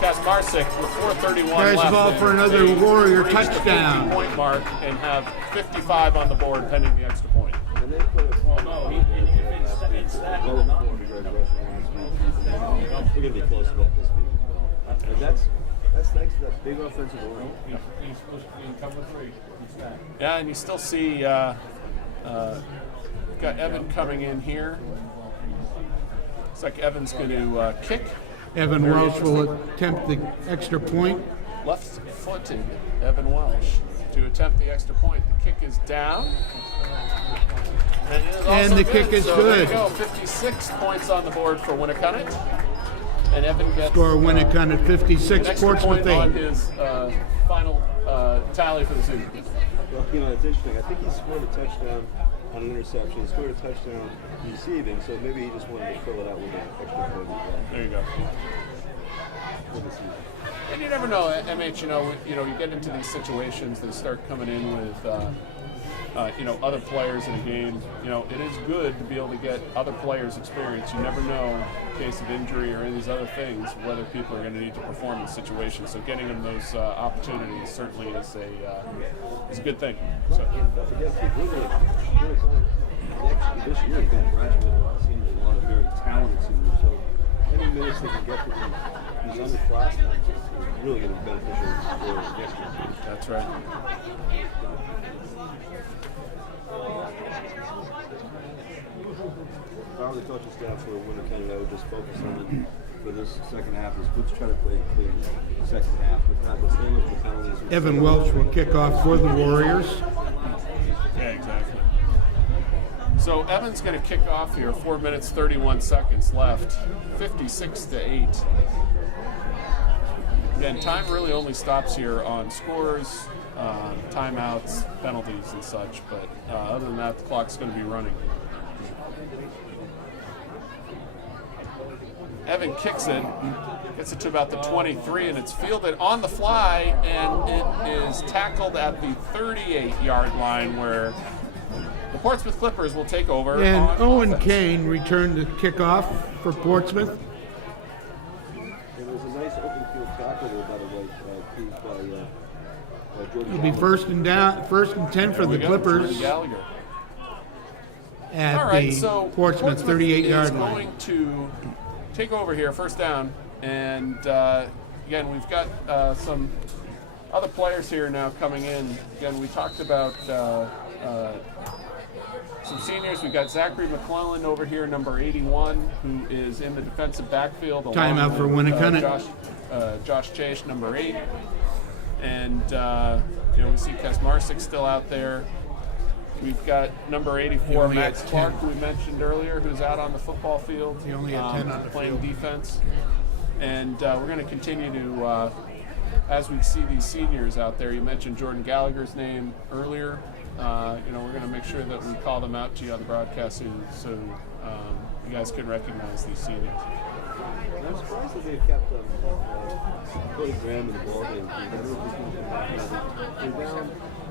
Kasmarczyk with 4:31 tries left. the ball for and another they Warrior reach the touchdown. 50-point mark and have 55 on the board pending the extra point. And they put a Well, no, if it's that, we're going to be close to that this week. And that's thanks to that big offensive line. he's supposed to be in cover 3. He's back. Yeah, and you still see we've got Evan coming in here. Looks like Evan's going to kick. Evan Very Welch will interesting. attempt the extra point. Left-footed Evan Welsh to attempt the extra point. The kick is down. And, it is And also the good. kick is so good. There you go. 56 points on the board for Winnacunnet. And Evan gets Score Winnacunnet an 56, extra Portsmouth point on 8. his final tally for the season. Well, you know, it's interesting. I think he scored a touchdown on an interception. He scored a touchdown receiving, so maybe he just wanted to fill it out with an extra point as well There you go. for the season. And you never know, MH. You get into these situations. They start coming in with, other players in a game. It is good to be able to get other players' experience. You never know, in case of injury or any of these other things, whether people are going to need to perform in the situation. So getting them those opportunities certainly is a good thing. So. And don't forget, this year we've got graduated a lot of seniors, a lot of very talented seniors. So any minutes they can get from these underclassmen is really going to be beneficial for next year. That's right. If I were the coaching staff for Winnacunnet, I would just focus on it for this second half. Let's try to play a clean second half. Let's not limit the penalties. Evan Welch will kick off for the Warriors. Yeah, exactly. So Evan's going to kick off here. 4 minutes 31 seconds left. 56-8. Again, time really only stops here on scores, timeouts, penalties, and such. But other than that, the clock's going to be running. Evan kicks it, gets it to about the 23, and it's fielded on the fly, and it is tackled at the 38-yard line where the Portsmouth Clippers will take over. And on Owen offense. Kane returned the kickoff for Portsmouth. There was a nice open field tackle there, by the way, proved by Jordan. It'll be first and 10 for There we the go, Clippers Jordan Gallagher. at All right, the so Portsmouth 38-yard is line. going to take over here, first down, and again, we've got some other players here now coming in. Again, we talked about some seniors. We've got Zachary McClellan over here, number 81, who is in the defensive backfield. Timeout for Winnacunnet. Josh Chase, number 8. And, we see Kasmarczyk still out there. We've got number 84, only Max had Clark, 10. who we mentioned earlier, who's out on the football field. He only had 10 on the playing field. defense. And we're going to continue to, as we see these seniors out there, you mentioned Jordan Gallagher's name earlier. We're going to make sure that we call them out to you on the broadcast so you guys can recognize these seniors. I'm surprised that they've kept Cody Graham in the ballgame. I don't know if he's going to come back now. They're down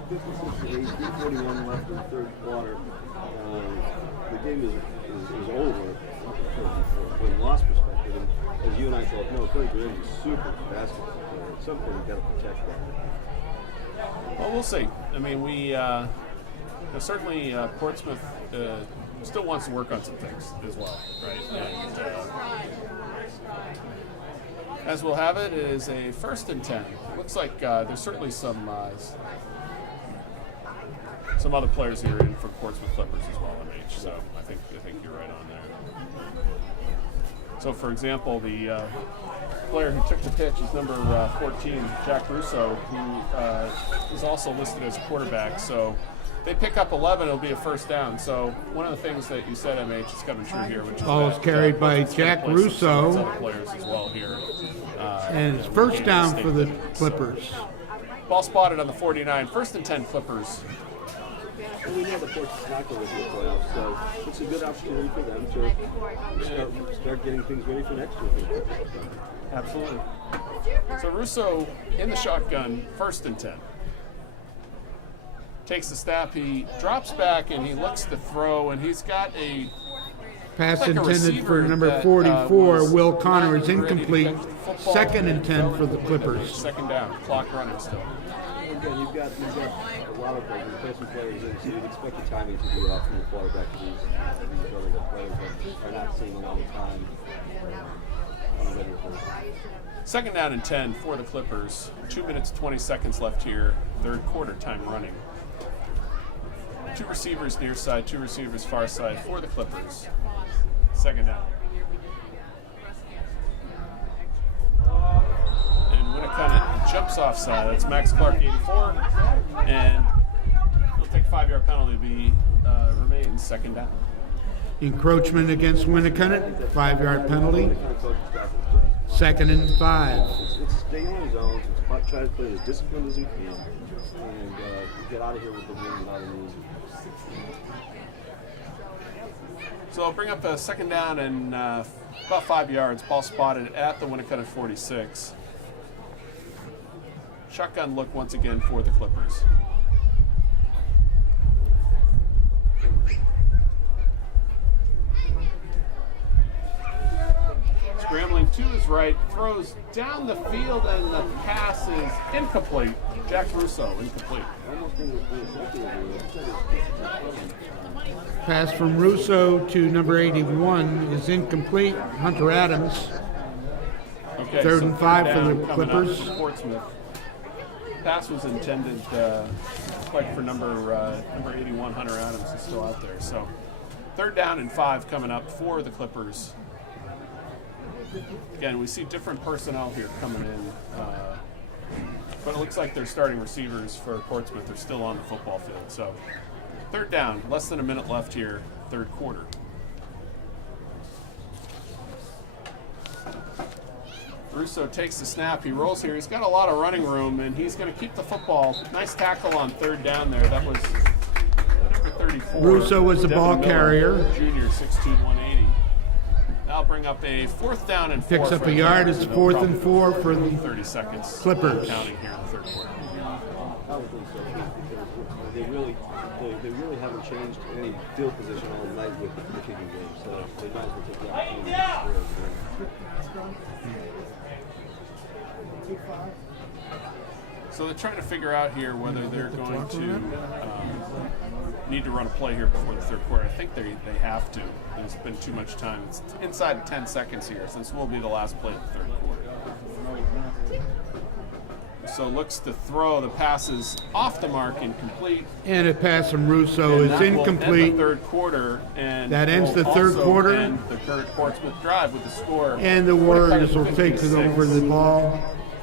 56-8, 3:41 left in the third quarter. The game is over from a loss perspective. And as you and I both know, Cody Graham is super basketball player. At some point, you've got to protect that. Well, we'll see. I mean, we certainly Portsmouth still wants to work on some things as well, right? And as we'll have it, is a 1st and 10. Looks like there's certainly some other players here in for Portsmouth Clippers as well, MH. So I think you're right on there. So, for example, the player who took the pitch is number 14, Jack Russo, who is also listed as quarterback. So they pick up 11, it'll be a first down. So one of the things that you said, MH, is coming true here, which is Ball is carried by Jack Russo. Other players as well here. And it's first down for the Clippers. Ball spotted on the 49. First and 10 Clippers. Well, we know the Portsmouth not going to the playoffs, so it's a good opportunity for them to start getting things ready for next year. Absolutely. So Russo in the shotgun, first and 10. Takes the snap, he drops back and he looks to throw, and he's got a Pass like a intended for receiver number that, 44, Will Connor, is ready to incomplete. catch the football. Second and 10 for the Clippers. Second down, clock running still. Again, you've got a lot of replacement players in, so you'd expect the timing to be off from the quarterback to these other players that are not seeing it all the time on a regular basis. Second down and 10 for the Clippers. 2 minutes, 20 seconds left here. Third quarter time running. Two receivers near side, two receivers far side for the Clippers. Second down. And Winnacunnet jumps offside. That's Max Clark, 84. And he'll take a 5-yard penalty. Remains second down. Encroachment against Winnacunnet, 5-yard penalty. Second and 5. It's stay on his own. It's try to play as disciplined as he can, and get out of here with the win without a lose. So I'll bring up the second down and about 5 yards. Ball spotted at the Winnacunnet 46. Shotgun look once again for the Clippers. Scrambling to his right, throws down the field, and the pass is incomplete. Jack Russo, incomplete. Pass from Russo to number 81 is incomplete. Hunter Adams. Okay, Third so and 5 for down the coming up Clippers. for Portsmouth. Pass was intended quite for number 81, Hunter Adams is still out there. So third down and 5 coming up for the Clippers. Again, we see different personnel here coming in, but it looks like they're starting receivers for Portsmouth. They're still on the football field. So third down, less than a minute left here, third quarter. Russo takes the snap. He rolls here. He's got a lot of running room, and he's going to keep the football. Nice tackle on third down there. That was number 34. Russo was the Devin ball Miller, carrier. Junior, 6'2", 180. That'll bring up a fourth down and 4. Picks up a yard. It's 4th and 4 for the 30 seconds. Clippers. Counting here in the third quarter. I would think so, because they really haven't changed any field position all night with the kicking game, so they might as well take the opportunity to score. So they're trying to figure out here whether they're going to need to run a play here before the third quarter. I think they have to. There's been too much time. It's inside 10 seconds here, so this will be the last play of the third quarter. So looks to throw. The pass is off the mark, incomplete. And a pass from Russo And is that will incomplete. end the third quarter, and That ends will the third also quarter. end the current Portsmouth drive with the score. And the Warriors will take it 56. over the ball.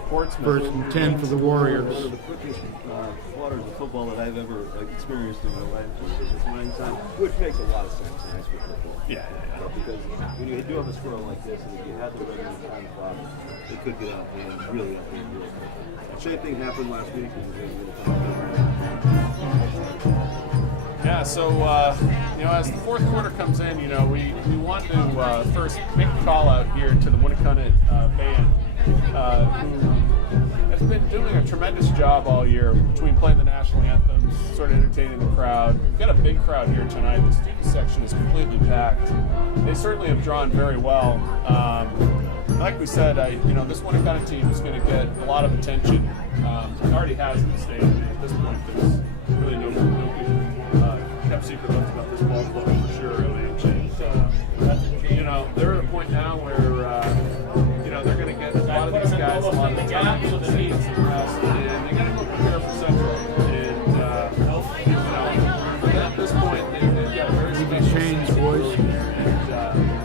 Portsmouth. First and 10 for the Warriors. One of the quickest quarters of football that I've ever experienced in my life at this point in time, which makes a lot of sense in high school football. Yeah. Because when you do have a score like this, and if you had the regular time clock, it could get out and really up and real quick. Same thing happened last week. Yeah, so, as the fourth quarter comes in, we want to first make a call out here to the Winnacunnet band, who has been doing a tremendous job all year between playing the national anthems, sort of entertaining the crowd. We've got a big crowd here tonight. The student section is completely packed. They certainly have drawn very well. Like we said, this Winnacunnet team is going to get a lot of attention. It already has in the state. At this point, there's really no kept secret about this ball club for sure. They're at a point now where they're going to get a lot of these guys a lot of the time, so they need some rest, and they got to go prepare for Central. And for them at this point, they've got a very special change, boys. And I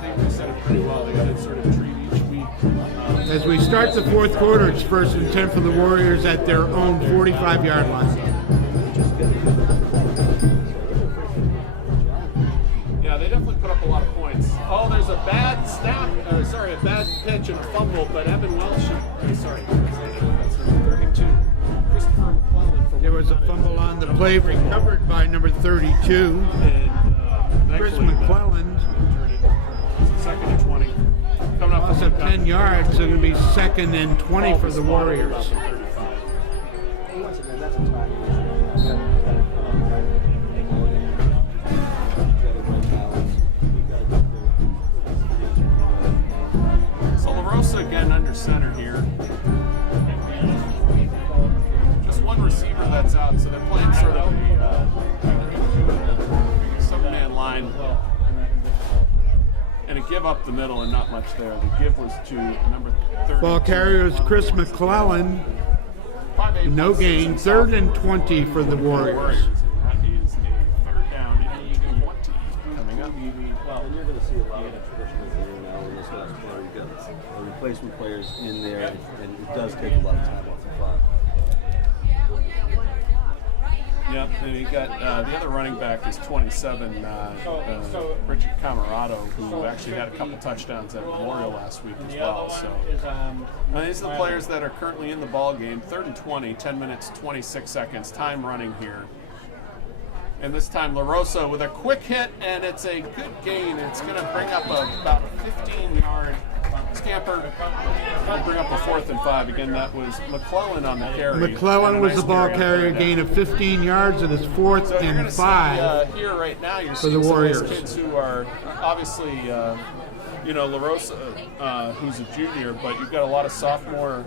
think they set it pretty well. They got to sort of treat each week. As we start the fourth quarter, it's 1st and 10 for the Warriors at their own 45-yard line. they definitely put up a lot of points. Oh, there's a bad snap, a bad pitch and a fumble, but Evan Welsh, that's number 32. Christopher McClellan from There was a fumble on the play recovered by number 32, and Chris McClellan. Second and 20. Coming up Loss of 10 yards, so going to be second and 20 for the Warriors. Once again, that's a time issue. So LaRosa again under center here. Just one receiver that's out, so they're playing sort of a 7-man line. And a give up the middle and not much there. The give was to number 30. Ball carrier is Chris McClellan. 5'8", No gain. 3rd and 20 for the Warriors. That is a 3rd down and 20 coming up. And you're going to see a lot of traditional game now in this last play. You've got replacement players in there, and it does take a lot of time off the clock. Yep, and you got the other running back is 27, Richard Camarado, who actually had a couple touchdowns at Memorial last week as well. So these are the players that are currently in the ball game. 3rd and 20, 10 minutes, 26 seconds, time running here. And this time LaRosa with a quick hit, and it's a good gain. It's going to bring up about a 15-yard scamper. It'll bring up a 4th and 5. Again, that was McClellan on the carry. McClellan was the ball carrier, gain of 15 yards, and it's 4th so and 5 here right now, you're for seeing the Warriors. Some of those kids who are obviously, LaRosa, who's a junior, but you've got a lot of sophomore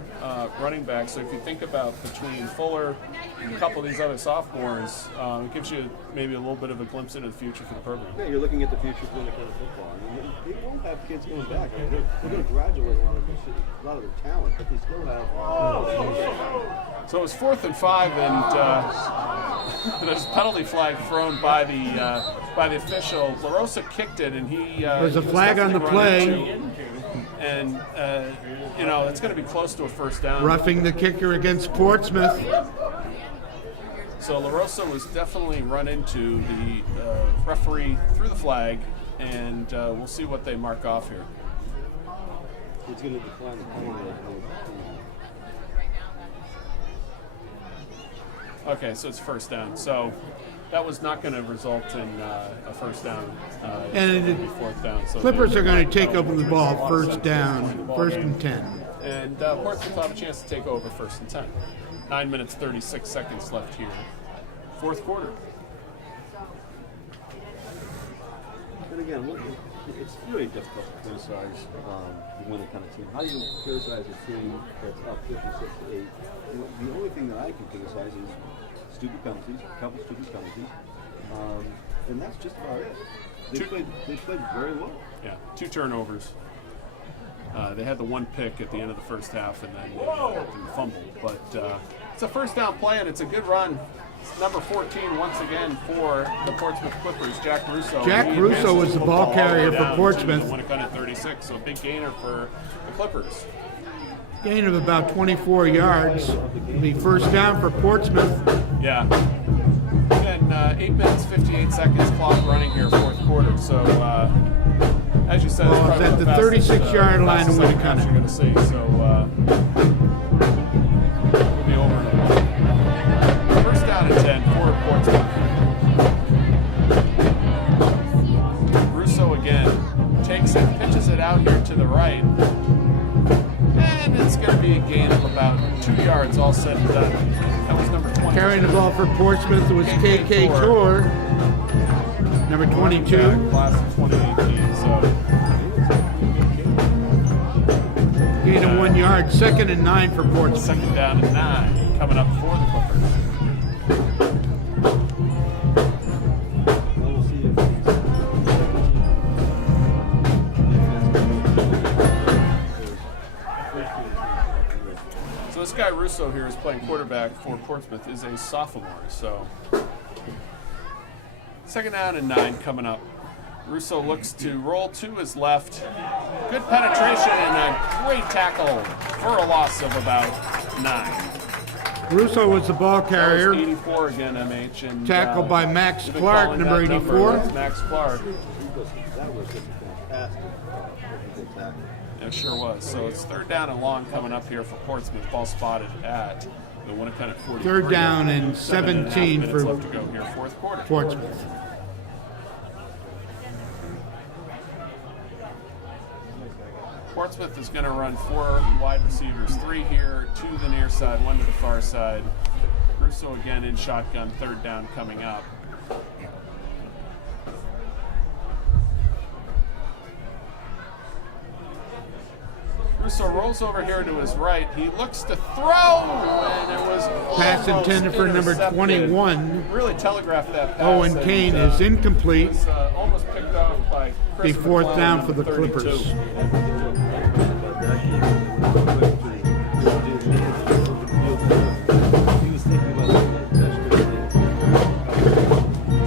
running backs. So if you think about between Fuller and a couple of these other sophomores, it gives you maybe a little bit of a glimpse into the future for the program. Yeah, you're looking at the future of Winnacunnet football. I mean, they won't have kids going back. I mean, they're going to graduate a lot of their talent, but they still have. So it was 4th and 5, and there's a penalty flag thrown by the official. LaRosa kicked it, and he There's a he was flag on the definitely play. running and it's going to be close to a 1st down. Roughing the kicker against Portsmouth. So LaRosa was definitely run into. The referee threw the flag, and we'll see what they mark off here. It's going to decline the penalty. Okay, so it's 1st down. So that was not going to result in a 1st down. And it'll be 4th down. So Clippers are going to take over the ball 1st down, 1st and 10. And Portsmouth will have a chance to take over 1st and 10. 9 minutes, 36 seconds left here. 4th quarter. And again, it's really difficult to criticize the Winnacunnet team. How do you criticize a team that's up 56-8? The only thing that I can criticize is stupid penalties, a couple stupid penalties, and that's just about it. They played very well. Yeah, 2 turnovers. They had the 1 pick at the end of the 1st half, and then they fumbled. But it's a 1st down play, and it's a good run. It's number 14 once again for the Portsmouth Clippers, Jack Russo. Jack Russo was the ball carrier for Portsmouth. Winnacunnet 36, so a big gainer for the Clippers. Gain of about 24 yards. It'll be 1st down for Portsmouth. Yeah. And 8 minutes, 58 seconds, clock running here, 4th quarter. So, as you said, it's Well, it's probably at the 36-yard line of Winnacunnet. Winnacunnet. You're going to see. So, we'll be over in a minute. 1st down and 10 for Portsmouth. Russo again takes it, pitches it out here to the right. And it's going to be a gain of about 2 yards, all said and done. That was number 20. Carrying the ball for Portsmouth was KK Tor, number 22. Class of 2018. So Gain of 1 yard, 2nd and 9 for Portsmouth. 2nd down and 9 coming up for the Clippers. We'll see So this guy Russo here is playing quarterback for Portsmouth, is a sophomore. So 2nd down and 9 coming up. Russo looks to roll to his left. Good penetration and a great tackle for a loss of about 9. Russo was the ball That carrier. was 84 again, MH. And, Tackled by Max we've been Clark, calling number that 84. That's Max Clark. was just a fantastic good tackle. It sure was. So it's 3rd down and long coming up here for Portsmouth. Ball spotted at the Winnacunnet 43. 3rd down and 17 minutes for left to go here, 4th quarter. Portsmouth. Portsmouth is going to run 4 wide receivers, 3 here, 2 to the near side, 1 to the far side. Russo again in shotgun, 3rd down coming up. Russo rolls over here to his right. He looks to throw, and it was Pass almost intended for number intercepted. 21. Really telegraphed that pass. Owen and, Kane is incomplete. was, almost picked off by Chris Be 4th McClellan, down for the number 32. Clippers.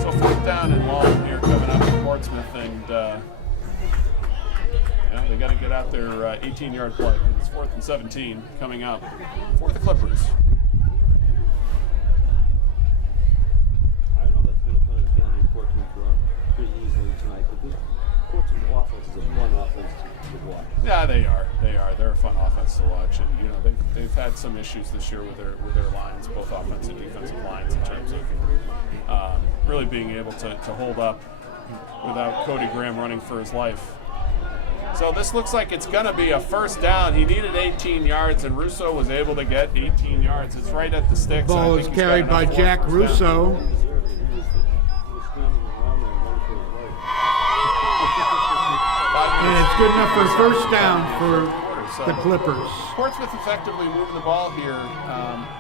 So 4th down and long here coming up for Portsmouth, and they got to get out their 18-yard play. It's 4th and 17 coming up for the Clippers. I know that's going to kind of handle Portsmouth pretty easily tonight, but this Portsmouth offense is a fun offense to watch. Yeah, they are. They're a fun offense to watch, and they've had some issues this year with their lines, both offensive and defensive lines, in terms of really being able to hold up without Cody Graham running for his life. So this looks like it's going to be a 1st down. He needed 18 yards, and Russo was able to get 18 yards. It's right at the sticks. Ball is carried by Jack Russo. And it's good enough for 1st down for the Clippers. Portsmouth effectively moving the ball here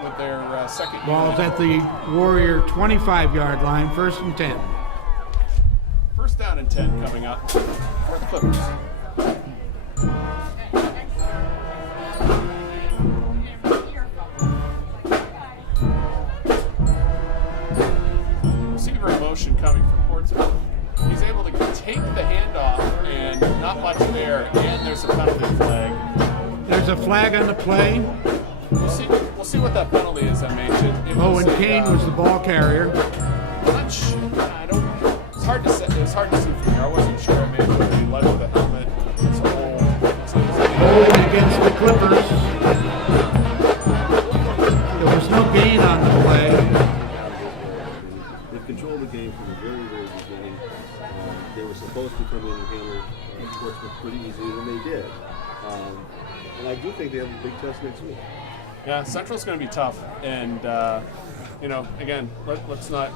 with their second Ball's unit. at the Warrior 25-yard line, 1st and 10. 1st down and 10 coming up for the Clippers. Receiver in motion coming from Portsmouth. He's able to take the handoff and not much there, and there's a penalty flag. There's a flag on the play. We'll see what that penalty is, MH. Owen Kane was the ball carrier. It's hard to say. It was hard to see from here. I wasn't sure. I mean, he led with a helmet. It's a Holding against the Clippers. There was no gain on the play. They've controlled the game from the very, very beginning. They were supposed to come in and handle Portsmouth pretty easily, and they did. And I do think they have a big test next week. Yeah, Central's going to be tough, and again, let's not,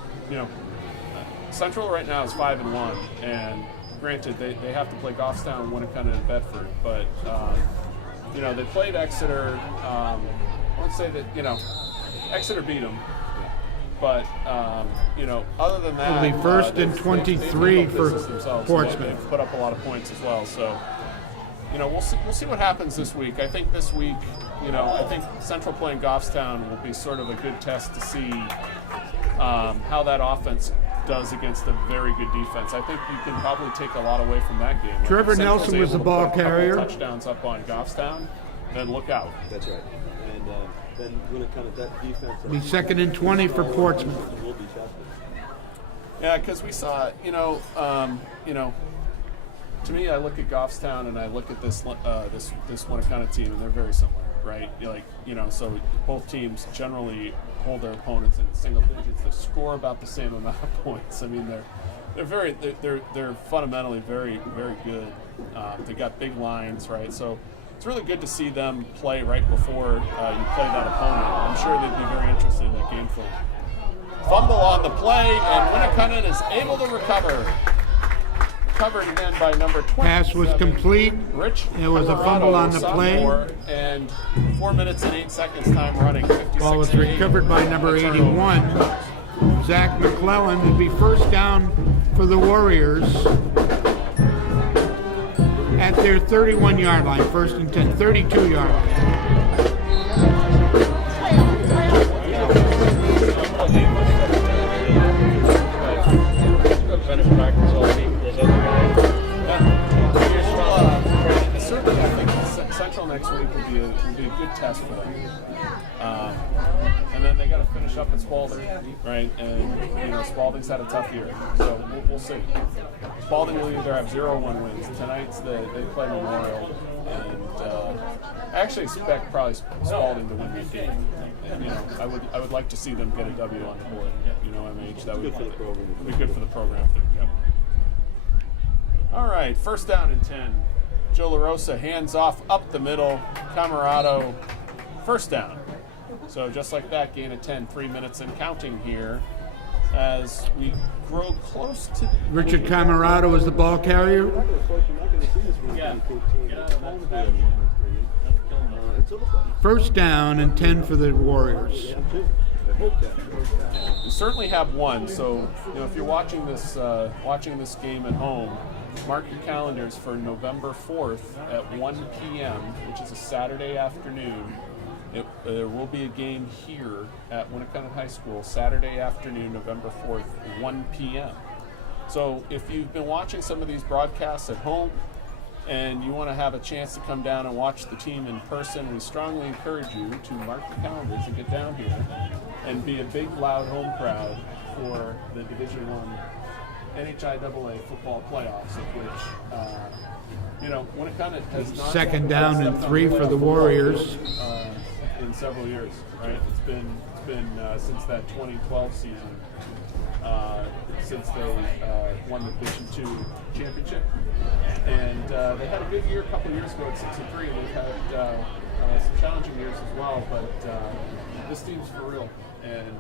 Central right now is 5-1, and granted they have to play Goffstown, Winnacunnet, and Bedford, but they played Exeter. I would say that Exeter beat them, but other than that, It'll be 1st and 23 for Portsmouth. They've put up a lot of points as well, so. We'll see what happens this week. I think this week, I think Central playing Goffstown will be sort of a good test to see how that offense does against a very good defense. I think you can probably take a lot away from that game. Trevor Central's Nelson was able the to ball put a couple carrier. Touchdowns up on Goffstown, then look out. That's right. And then Winnacunnet, that defense. Be 2nd and 20 for Portsmouth. Will be tested. Yeah, because we saw, to me, I look at Goffstown and I look at this Winnacunnet team, and they're very similar, right? So both teams generally hold their opponents in single digits. They score about the same amount of points. I mean, they're fundamentally very, very good. They got big lines, right? So it's really good to see them play right before you play that opponent. I'm sure they'd be very interested in that game film. Fumble on the play, and Winnacunnet is able to recover. Covered again by number 20. Pass was complete. Rich. It was a fumble on the play. And 4 minutes and 8 seconds time running. 56 Ball was recovered by number 81. Zach McClellan would be 1st down for the Warriors at their 31-yard line, 1st and 10, 32-yard line. Certainly, I think Central next week will be a good test for them. And then they got to finish finish up at Spalding, right? And Spalding's had a tough year, so we'll see. Spalding will either have 0 or 1 wins. Tonight's they play Memorial, and I actually expect probably Spalding to win the game. And, I would like to see them get a W on the board. MH, that would be good for the program. Yep. All right, first down and 10. Joe LaRosa hands off up the middle. Camarado, first down. So just like that, gain of 10, 3 minutes and counting here as we grow close to the... Richard Camarado is the ball carrier. Yeah. First down and 10 for the Warriors. We certainly have one, so if you're watching this game at home, mark your calendars for November 4th at 1 p.m., which is a Saturday afternoon. There will be a game here at Winnacunnet High School, Saturday afternoon, November 4th, 1 p.m. So if you've been watching some of these broadcasts at home and you want to have a chance to come down and watch the team in person, we strongly encourage you to mark your calendars and get down here and be a big, loud home crowd for the Division I NHIAA football playoffs, of which, Winnacunnet has not... Second down and 3 for the Warriors. In several years, right? It's been since that 2012 season, since they won the Division II championship, and they had a good year a couple of years ago at 6-3. They've had some challenging years as well, but this team's for real, and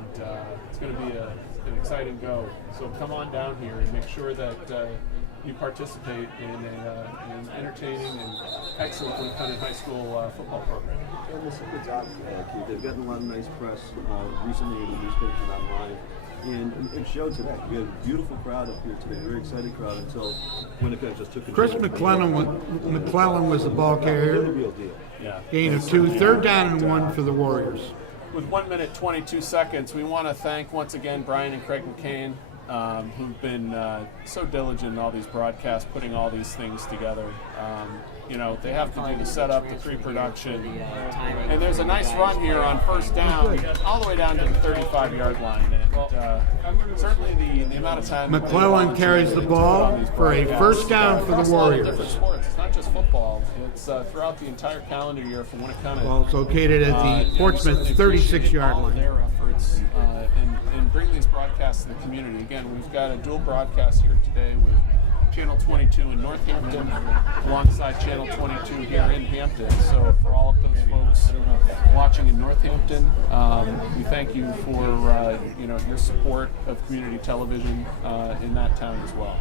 it's going to be an exciting go. So come on down here and make sure that you participate in an entertaining and excellent Winnacunnet High School football program. Yeah, this is a good job, Keith. They've gotten a lot of nice press recently in the newspapers and online, and it showed today. We had a beautiful crowd up here today, a very excited crowd until Winnacunnet just took control. Chris McClellan was the ball carrier. The real deal. Yeah. Gain of 2, third down and 1 for the Warriors. With 1 minute 22 seconds, we want to thank once again Brian and Craig McCain, who've been so diligent in all these broadcasts, putting all these things together. They have to do the setup, the pre-production, and there's a nice run here on first down, all the way down to the 35-yard line. And certainly the amount of time McClellan carries the ball for a first down for the Warriors. Different sports. It's not just football. It's throughout the entire calendar year for Winnacunnet. Ball is located at the Portsmouth 36-yard all of line. their efforts and bring these broadcasts to the community. Again, we've got a dual broadcast here today with Channel 22 in Northampton alongside Channel 22 here in Hampton. So for all of those folks watching in Northampton, we thank you for your support of community television in that town as well.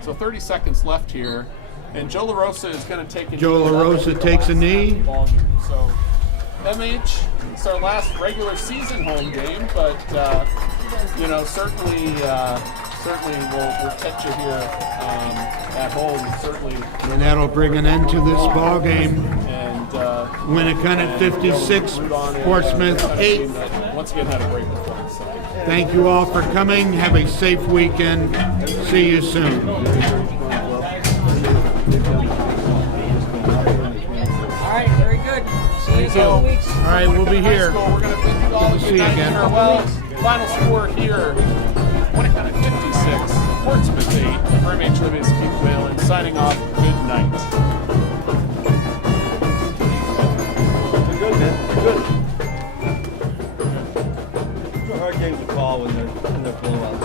So 30 seconds left here, and Joe LaRosa is going to take a knee. Joe LaRosa takes a knee. So MH, it's our last regular season home game, but certainly we'll catch you here at home. Certainly, And that'll bring an end to this ball game. and Winnacunnet 56, Portsmouth 8. Once again, had a great performance. Thank you all for coming. Have a safe weekend. See you soon. All right, very good. See you in a couple weeks. All right, we'll be here. We're going to bid you all a See good you night again. and farewell. Final score here: Winnacunnet 56, Portsmouth 8. For MH Libby's Keith Whalen signing off. Good night. They're good, man. They're good. These are hard games to call when they're blowouts,